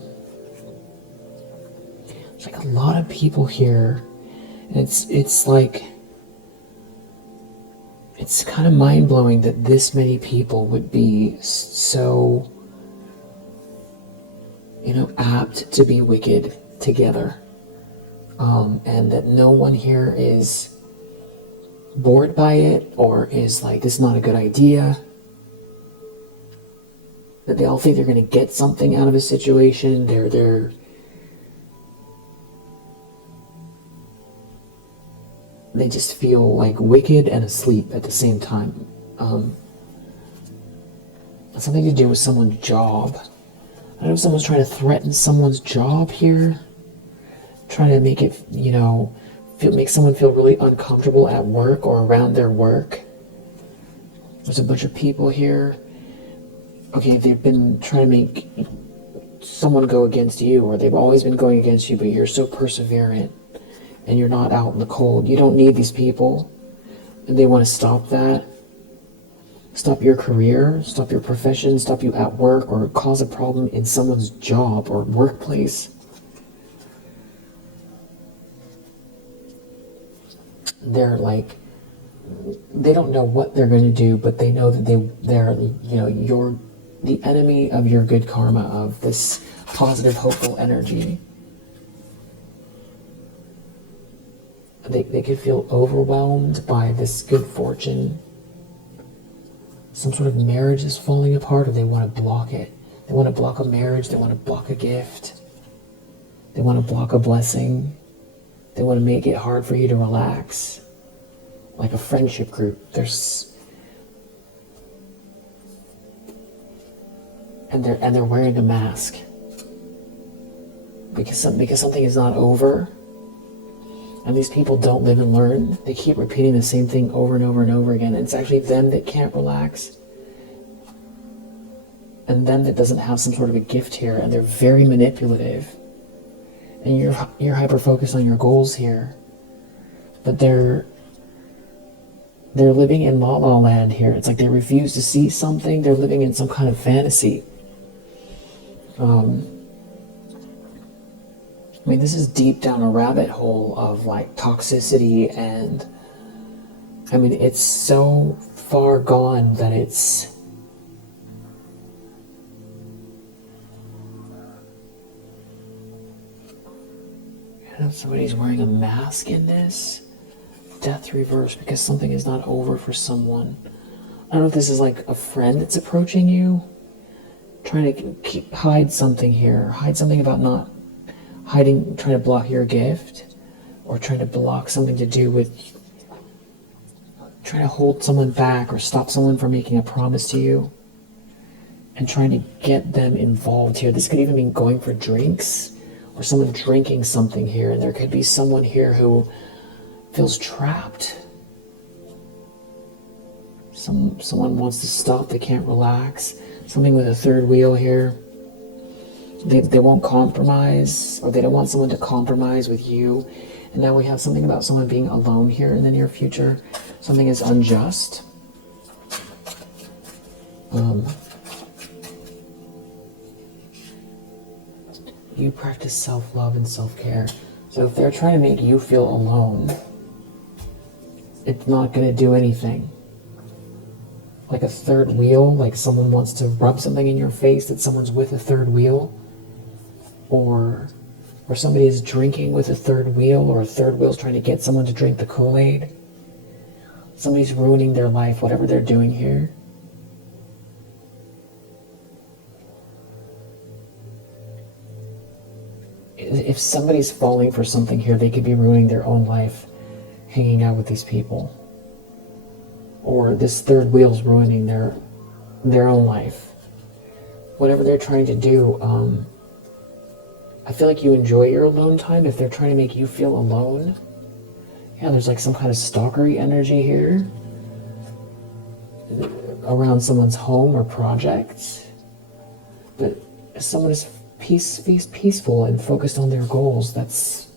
There's like a lot of people here. And it's like, it's kind of mind-blowing that this many people would be so, apt to be wicked together. And that no one here is bored by it, or is like, this is not a good idea. That they all think they're going to get something out of a situation. They just feel like wicked and asleep at the same time. Something to do with someone's job. I don't know if someone's trying to threaten someone's job here. Trying to make it, make someone feel really uncomfortable at work or around their work. There's a bunch of people here. Okay, they've been trying to make someone go against you, or they've always been going against you, but you're so perseverant, and you're not out in the cold. You don't need these people, and they want to stop that. Stop your career, stop your profession, stop you at work, or cause a problem in someone's job or workplace. They're like, they don't know what they're going to do, but they know that they're you're the enemy of your good karma, of this positive, hopeful energy. They could feel overwhelmed by this good fortune. Some sort of marriage is falling apart, or they want to block it. They want to block a marriage, they want to block a gift. They want to block a blessing. They want to make it hard for you to relax. Like a friendship group. And they're wearing a mask. Because something is not over. And these people don't live and learn. They keep repeating the same thing over and over and over again. And it's actually them that can't relax. And them that doesn't have some sort of a gift here. And they're very manipulative. And you're hyper-focused on your goals here. But they're living in La La Land here. It's like they refuse to see something. They're living in some kind of fantasy. This is deep down a rabbit hole of like toxicity, and it's so far gone that it's somebody's wearing a mask in this. Death reverse, because something is not over for someone. I don't know if this is like a friend that's approaching you, trying to hide something here. Hide something about not hiding, trying to block your gift, or trying to block something to do with trying to hold someone back or stop someone from making a promise to you, and trying to get them involved here. This could even mean going for drinks or someone drinking something here, and there could be someone here who feels trapped. Someone wants to stop, they can't relax. Something with a third wheel here. They won't compromise, or they don't want someone to compromise with you. And now we have something about someone being alone here in the near future. Something is unjust. You practice self-love and self-care. So if they're trying to make you feel alone, it's not going to do anything. Like a third wheel, like someone wants to rub something in your face, that someone's with a third wheel, or somebody is drinking with a third wheel, or a third wheel's trying to get someone to drink the Kool-Aid. Somebody's ruining their life, whatever they're doing here. If somebody's falling for something here, they could be ruining their own life hanging out with these people. Or this third wheel's ruining their own life. Whatever they're trying to do, I feel like you enjoy your alone time if they're trying to make you feel alone. Yeah, there's like some kind of stalkery energy here around someone's home or project. But if someone is peaceful and focused on their goals, that's